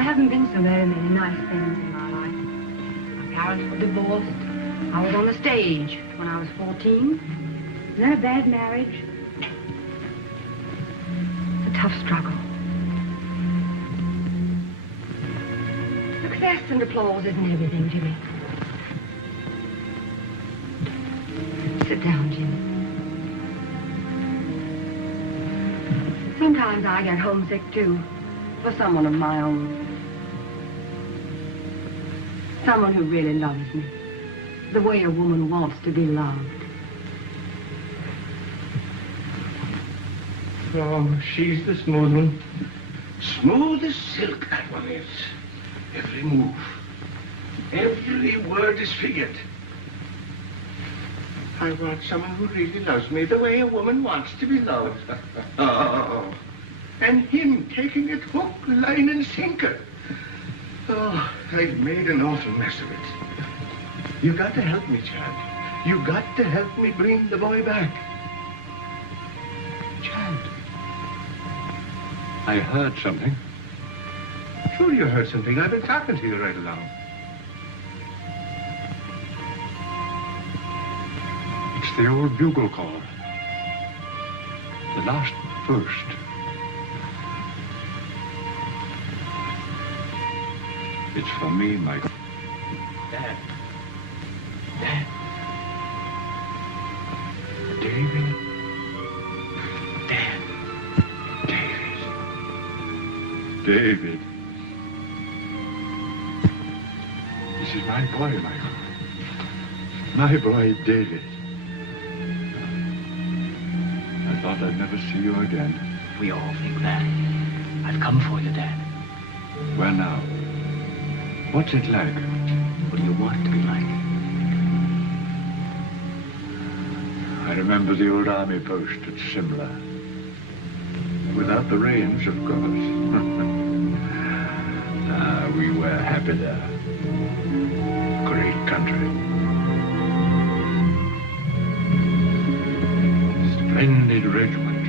haven't been so very many nice things in my life. My parents were divorced. I was on the stage when I was 14. Then a bad marriage. A tough struggle. Success and applause isn't everything, Jimmy. Sit down, Jimmy. Sometimes I get homesick, too, for someone of my own. Someone who really loves me, the way a woman wants to be loved. Oh, she's the smooth one. Smooth as silk, that one is. Every move, every word is figured. I want someone who really loves me the way a woman wants to be loved. Oh, and him taking it hook, line, and sinker. Oh, I've made an awful mess of it. You got to help me, Chad. You got to help me bring the boy back. Chad. I heard something. Sure you heard something. I've been talking to you right along. It's the old bugle call. The last burst. It's for me, Michael. Dad. Dad. David. Dad. David. This is my boy, Michael. My boy, David. I thought I'd never see you again. We all think that. I've come for you, Dad. Where now? What's it like? What do you want it to be like? I remember the old army post at Simla. Without the rains, of course. We were happy there. Great country. Splendid regiment.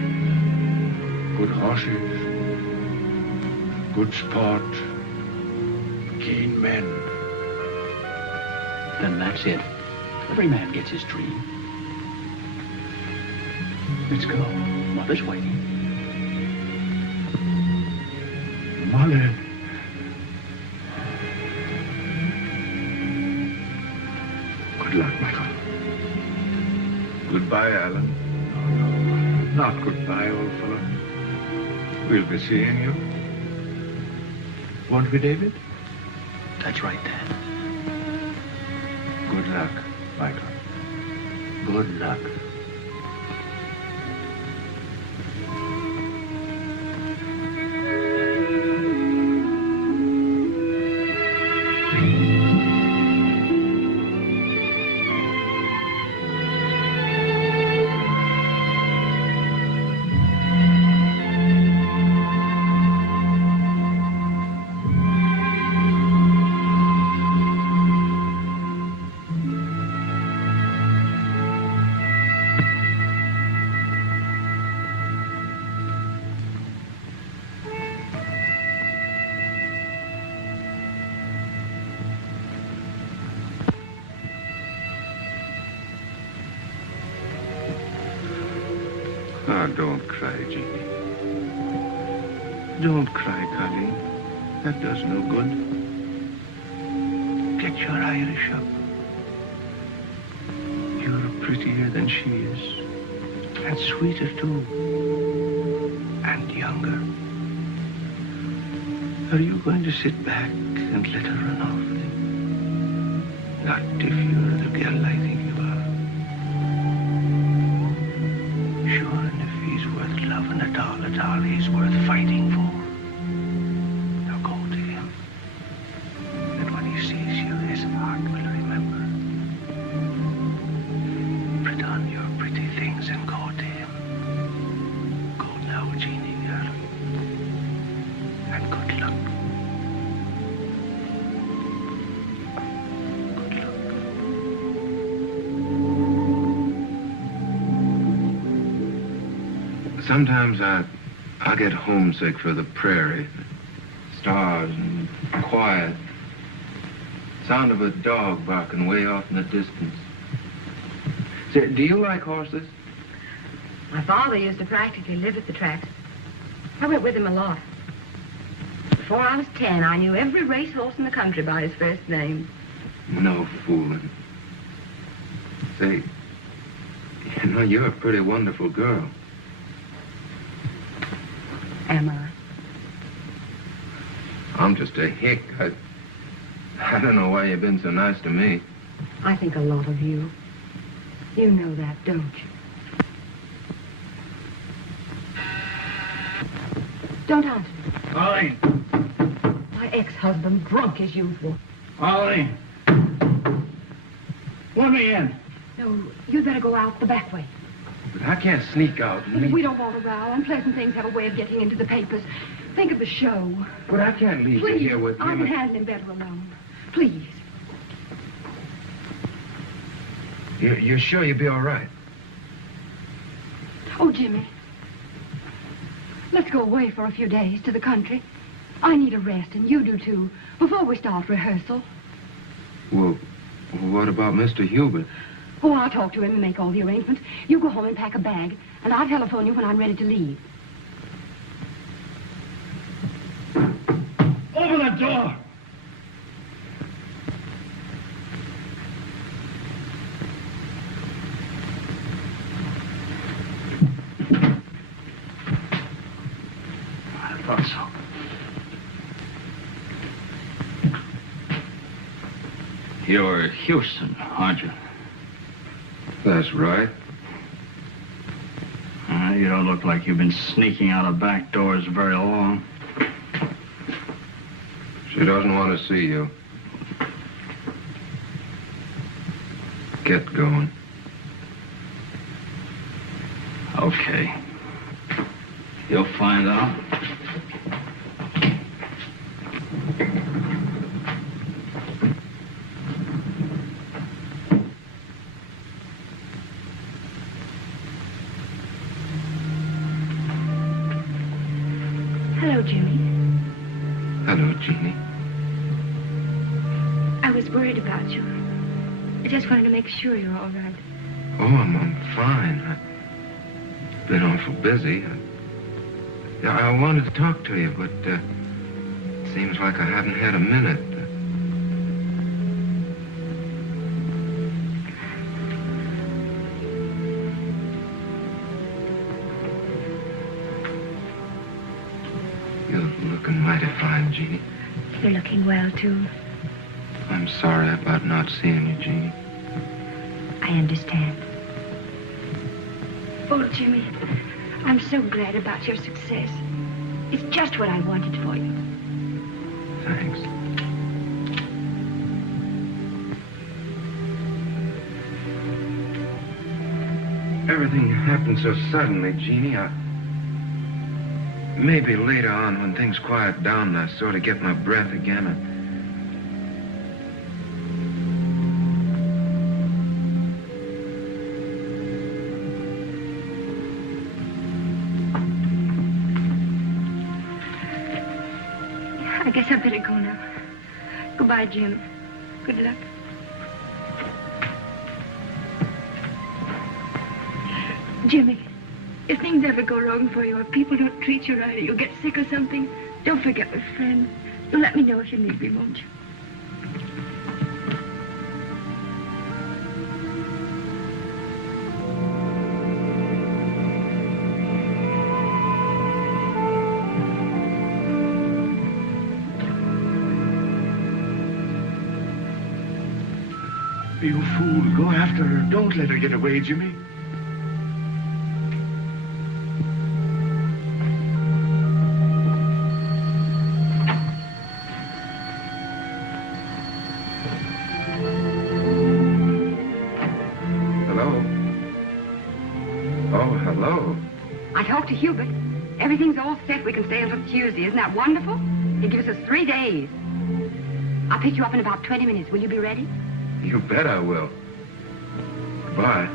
Good horses. Good sport. Keen men. Then that's it. Every man gets his dream. Let's go. Mother's waiting. Mother. Good luck, Michael. Goodbye, Alan. No, not goodbye, old fellow. We'll be seeing you. Won't we, David? That's right, Dad. Good luck, Michael. Good luck. Ah, don't cry, Jeannie. Don't cry, Colleen. That does no good. Get your Irish up. You're prettier than she is. And sweeter, too. And younger. Are you going to sit back and let her run off with him? Not if you're the girl I think you are. Sure, and if he's worth loving at all, he's worth fighting for. Now go to him. And when he sees you, his heart will remember. Put on your pretty things and go to him. Go now, Jeannie, girl. And good luck. Sometimes I get homesick for the prairie. Stars and quiet. Sound of a dog barking way off in the distance. Say, do you like horses? My father used to practically live at the tracks. I went with him a lot. Before I was 10, I knew every racehorse in the country by his first name. No fooling. Say, you know, you're a pretty wonderful girl. Am I? I'm just a hick. I don't know why you've been so nice to me. I think a lot of you. You know that, don't you? Don't answer. Ollie! My ex-husband, drunk as usual. Ollie! Let me in. No, you'd better go out the back way. But I can't sneak out and leave. We don't want a row. Unpleasant things have a way of getting into the papers. Think of the show. But I can't leave Please, you here with I him. can handle him better alone. Please. You're sure you'll be all right? Oh, Jimmy. Let's go away for a few days to the country. I need a rest, and you do too, before we start rehearsal. Well, what about Mr. Hubert? Oh, I'll talk to him and make all the arrangements. You go home and pack a bag, and I'll telephone you when I'm ready to leave. Open the door! I thought so. You're Houston, aren't you? That's right. You don't look like you've been sneaking out of back doors very long. She doesn't want to see you. Get going. Okay. You'll find out. Hello, Jimmy. Hello, Jeannie. I was worried about you. I just wanted to make sure you're all right. Oh, I'm fine. I've been awful busy. I wanted to talk to you, but it seems like I haven't had a minute. You're looking mighty fine, Jeannie. You're looking well, too. I'm sorry about not seeing you, Jeannie. I understand. Oh, Jimmy, I'm so glad about your success. It's just what I wanted for you. Thanks. Everything happened so suddenly, Jeannie. Maybe later on, when things quiet down and I sort of get my breath again, I guess I better go now. Goodbye, Jim. Good luck. Jimmy, if things ever go wrong for you, or people don't treat you right, or you get sick or something, don't forget my friend. You'll let me know if you need me, won't you? You fool. Go after her. Don't let her get away, Jimmy. Hello? Oh, hello. I talked to Hubert. Everything's all set. We can stay until Tuesday. Isn't that wonderful? He gives us 3 days. I'll pick you up in about 20 minutes. Will you be ready? You bet I will. Goodbye.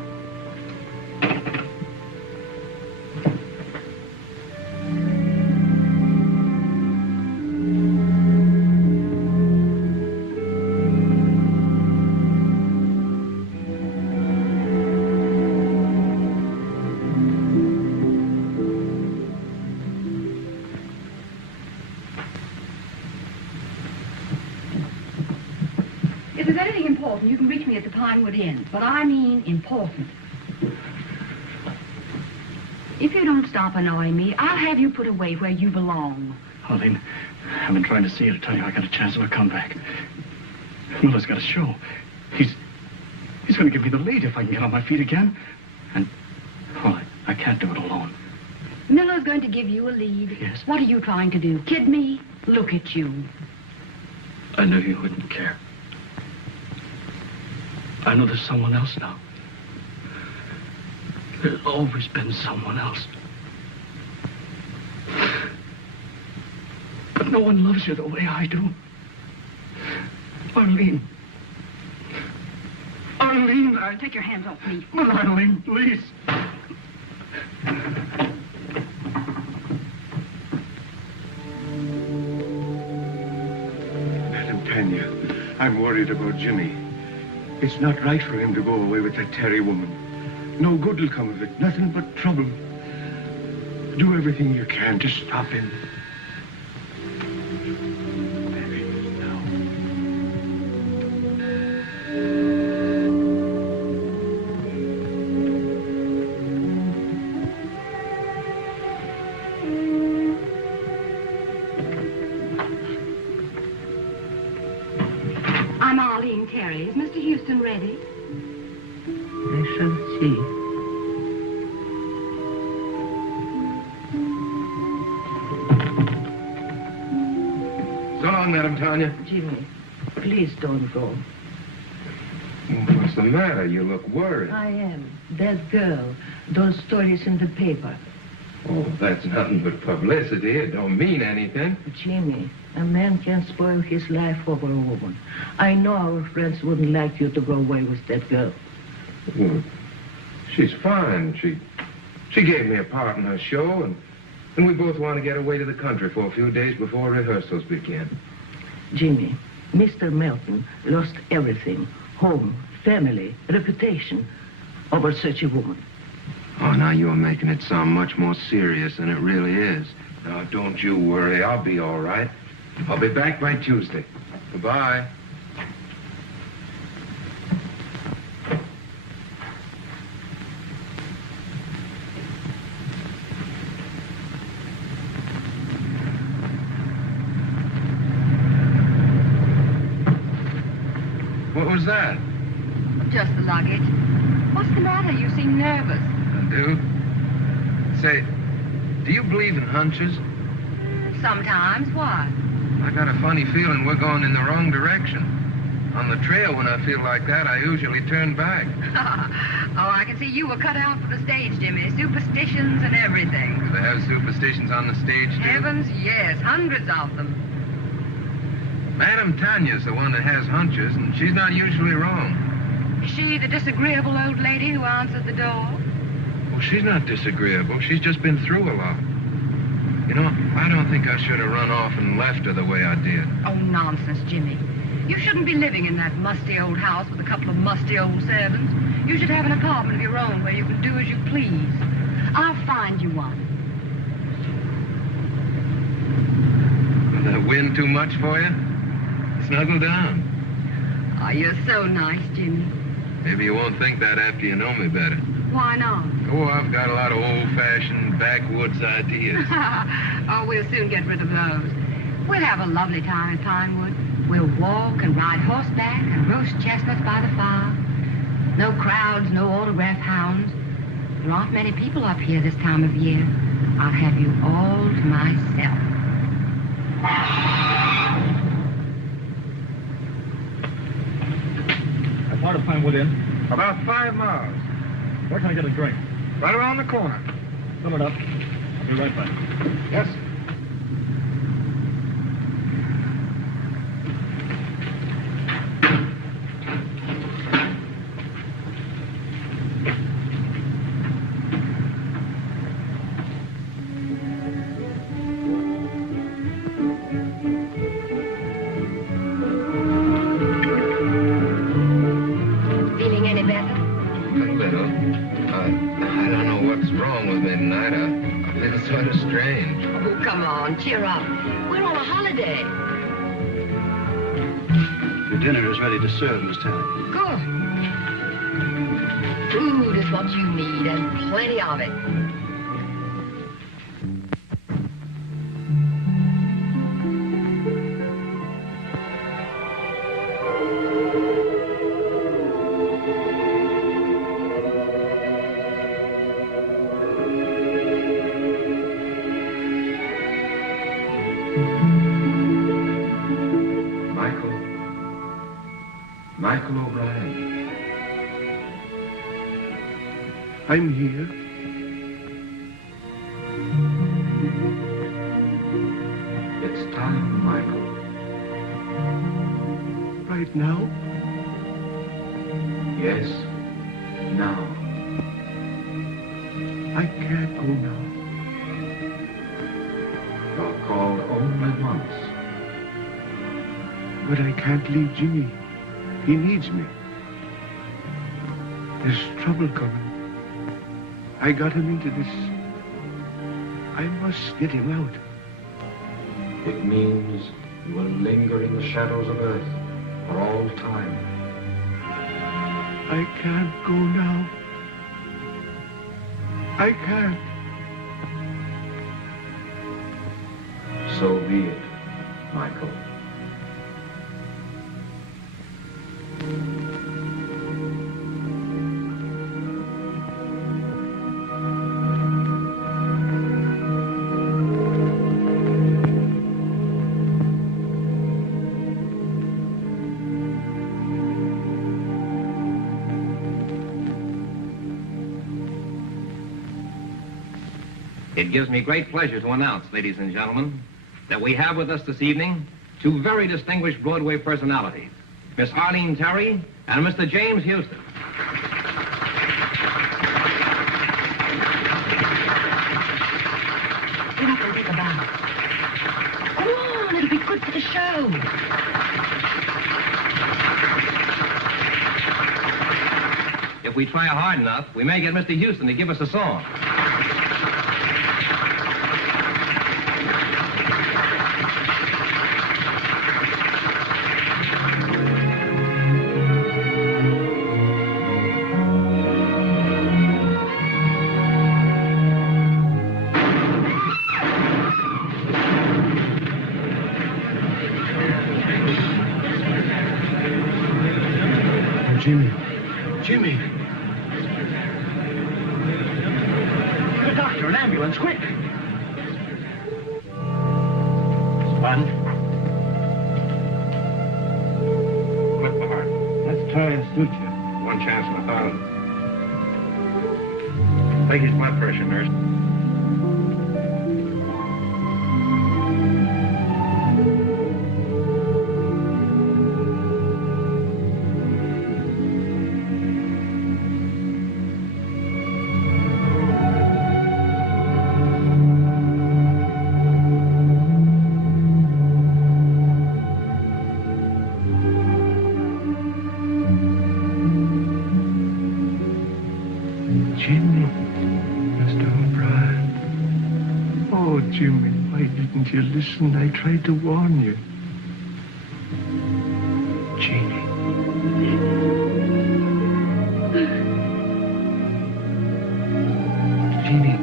If there's anything important, you can reach me at the Pinewood Inn. But I mean important. If you don't stop annoying me, I'll have you put away where you belong. Arlene, I've been trying to see you to tell you I got a chance of a comeback. Miller's got a show. He's going to give me the lead if I can get on my feet again. And, well, I can't do it alone. Miller's going to give you a lead. Yes. What are you trying to do? Kid me? Look at you. I knew you wouldn't care. I know there's someone else now. There's always been someone else. But no one loves you the way I do. Arlene. Arlene, Take your hands off me. But Arlene, please. Madam Tanya, I'm worried about Jimmy. It's not right for him to go away with that Terry woman. No good will come of it. Nothing but trouble. Do everything you can to stop him. I'm Arlene Terry. Is Mr. Houston ready? I shall see. So long, Madam Tanya. Jimmy, please don't go. What's the matter? You look worried. I am. That girl, those stories in the paper. Oh, that's nothing but publicity. It don't mean anything. Jimmy, a man can't spoil his life over a woman. I know our friends wouldn't like you to go away with that girl. Well, she's fine. She gave me a part in her show, and we both want to get away to the country for a few days before rehearsals begin. Jimmy, Mr. Melton lost everything. Home, family, reputation over such a woman. Oh, now you're making it sound much more serious than it really is. Now, don't you worry. I'll be all right. I'll be back by Tuesday. Goodbye. What was that? Just the luggage. What's the matter? You seem nervous. I do. Say, do you believe in hunches? Sometimes. Why? I got a funny feeling we're going in the wrong direction. On the trail, when I feel like that, I usually turn back. Oh, I can see you were cut out for the stage, Jimmy. Superstitions and everything. Do they have superstitions on the stage, too? Heavens, yes. Hundreds of them. Madame Tanya's the one that has hunches, and she's not usually wrong. Is she the disagreeable old lady who answered the door? Well, she's not disagreeable. She's just been through a lot. You know, I don't think I should have run off and left her the way I did. Oh, nonsense, Jimmy. You shouldn't be living in that musty old house with a couple of musty old servants. You should have an apartment of your own where you can do as you please. I'll find you one. Will that wind too much for you? Snuggle down. Oh, you're so nice, Jimmy. Maybe you won't think that after you know me better. Why not? Oh, I've got a lot of old-fashioned backwoods ideas. Oh, we'll soon get rid of those. We'll have a lovely time at Pinewood. We'll walk and ride horseback and roast chestnuts by the fire. No crowds, no autograph hounds. There aren't many people up here this time of year. I'll have you all to myself. How far to Pinewood Inn? About 5 miles. Where can I get a drink? Right around the corner. Fill it up. I'll be right back. Yes. Feeling any better? A little. I don't know what's wrong with me tonight. I feel sort of strange. Oh, come on, cheer up. We're on a holiday. Your dinner is ready to serve, Miss Taylor. Good. Food is what you need, and plenty of it. Michael O'Brien. I'm here. It's time, Michael. Right now? Yes, now. I can't go now. You're called only once. But I can't leave Jimmy. He needs me. There's trouble coming. I got him into this. I must get him out. It means you will linger in the shadows of Earth for all time. I can't go now. I can't. So be it, Michael. It gives me great pleasure to announce, ladies and gentlemen, that we have with us this evening two very distinguished Broadway personalities, Miss Arlene Terry and Mr. James Houston. Get up and take a bath. Come on, it'll be good for the show. we try hard enough, we may get Mr. Houston to give us a song. Jimmy. The doctor, an ambulance, quick. One. Flip the heart. Let's try and suture. One chance in 1,000. Take his blood pressure, nurse. Jimmy, why didn't you listen? I tried to warn you. Jeannie. Jeannie.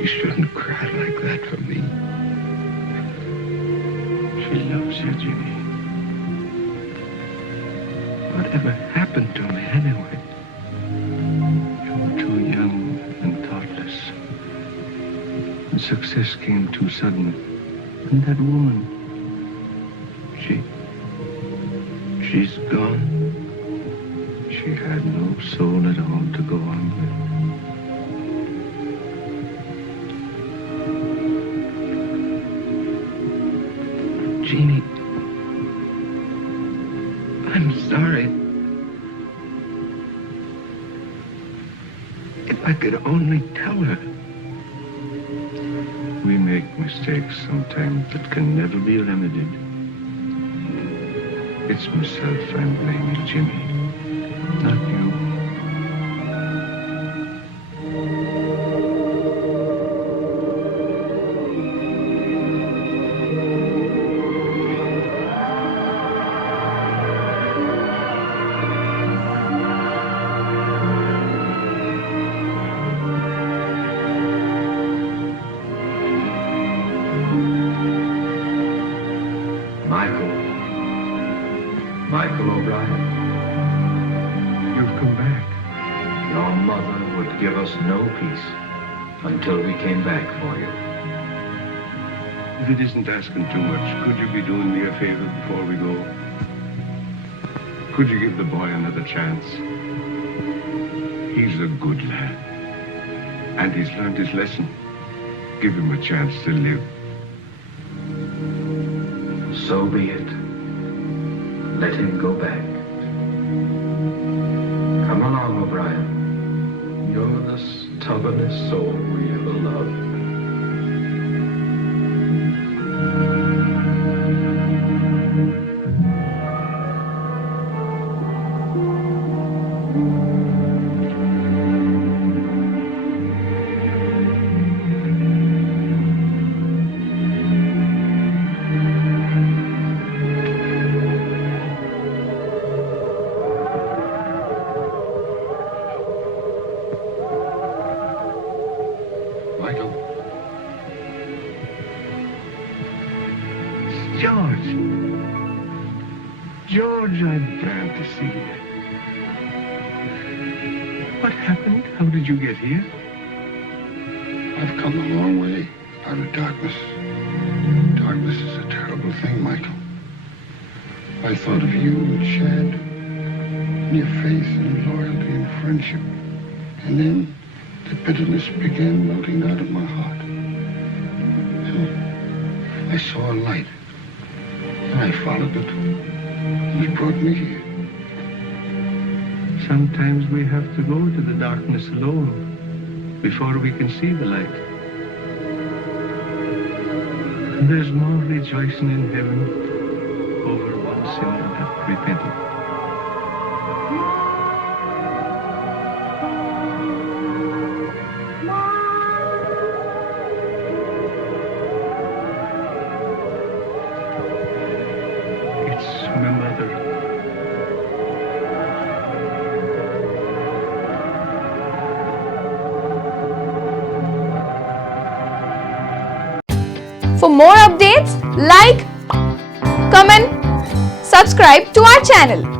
You shouldn't cry like that for me. She loves you, Jimmy. Whatever happened to me anyway? You were too young and thoughtless. And success came too sudden. And that woman, she's gone. She had no soul at all to go on with. Jeannie, I'm sorry. If I could only tell her. We make mistakes sometimes that can never be remedied. It's myself I'm blaming, Jimmy, not you. Michael O'Brien. You've come back. Your mother would give us no peace until we came back for you. If it isn't asking too much, could you be doing me a favor before we go? Could you give the boy another chance? He's a good lad. And he's learned his lesson. Give him a chance to live. So be it. Let him go back. Come along, O'Brien. You're the stubbornest soul we ever loved. George, I'm glad to see you. What happened? How did you get here? I've come a long way out of darkness. Darkness is a terrible thing, Michael. I thought of you and Shad, and your faith and loyalty and friendship. And then the bitterness began melting out of my heart. And I saw a light, and I followed it. You brought me here. Sometimes we have to go to the darkness alone before we can see the light. And there's more rejoicing in heaven over one sinner that repented. It's my mother. For more updates, like, comment, subscribe to our channel.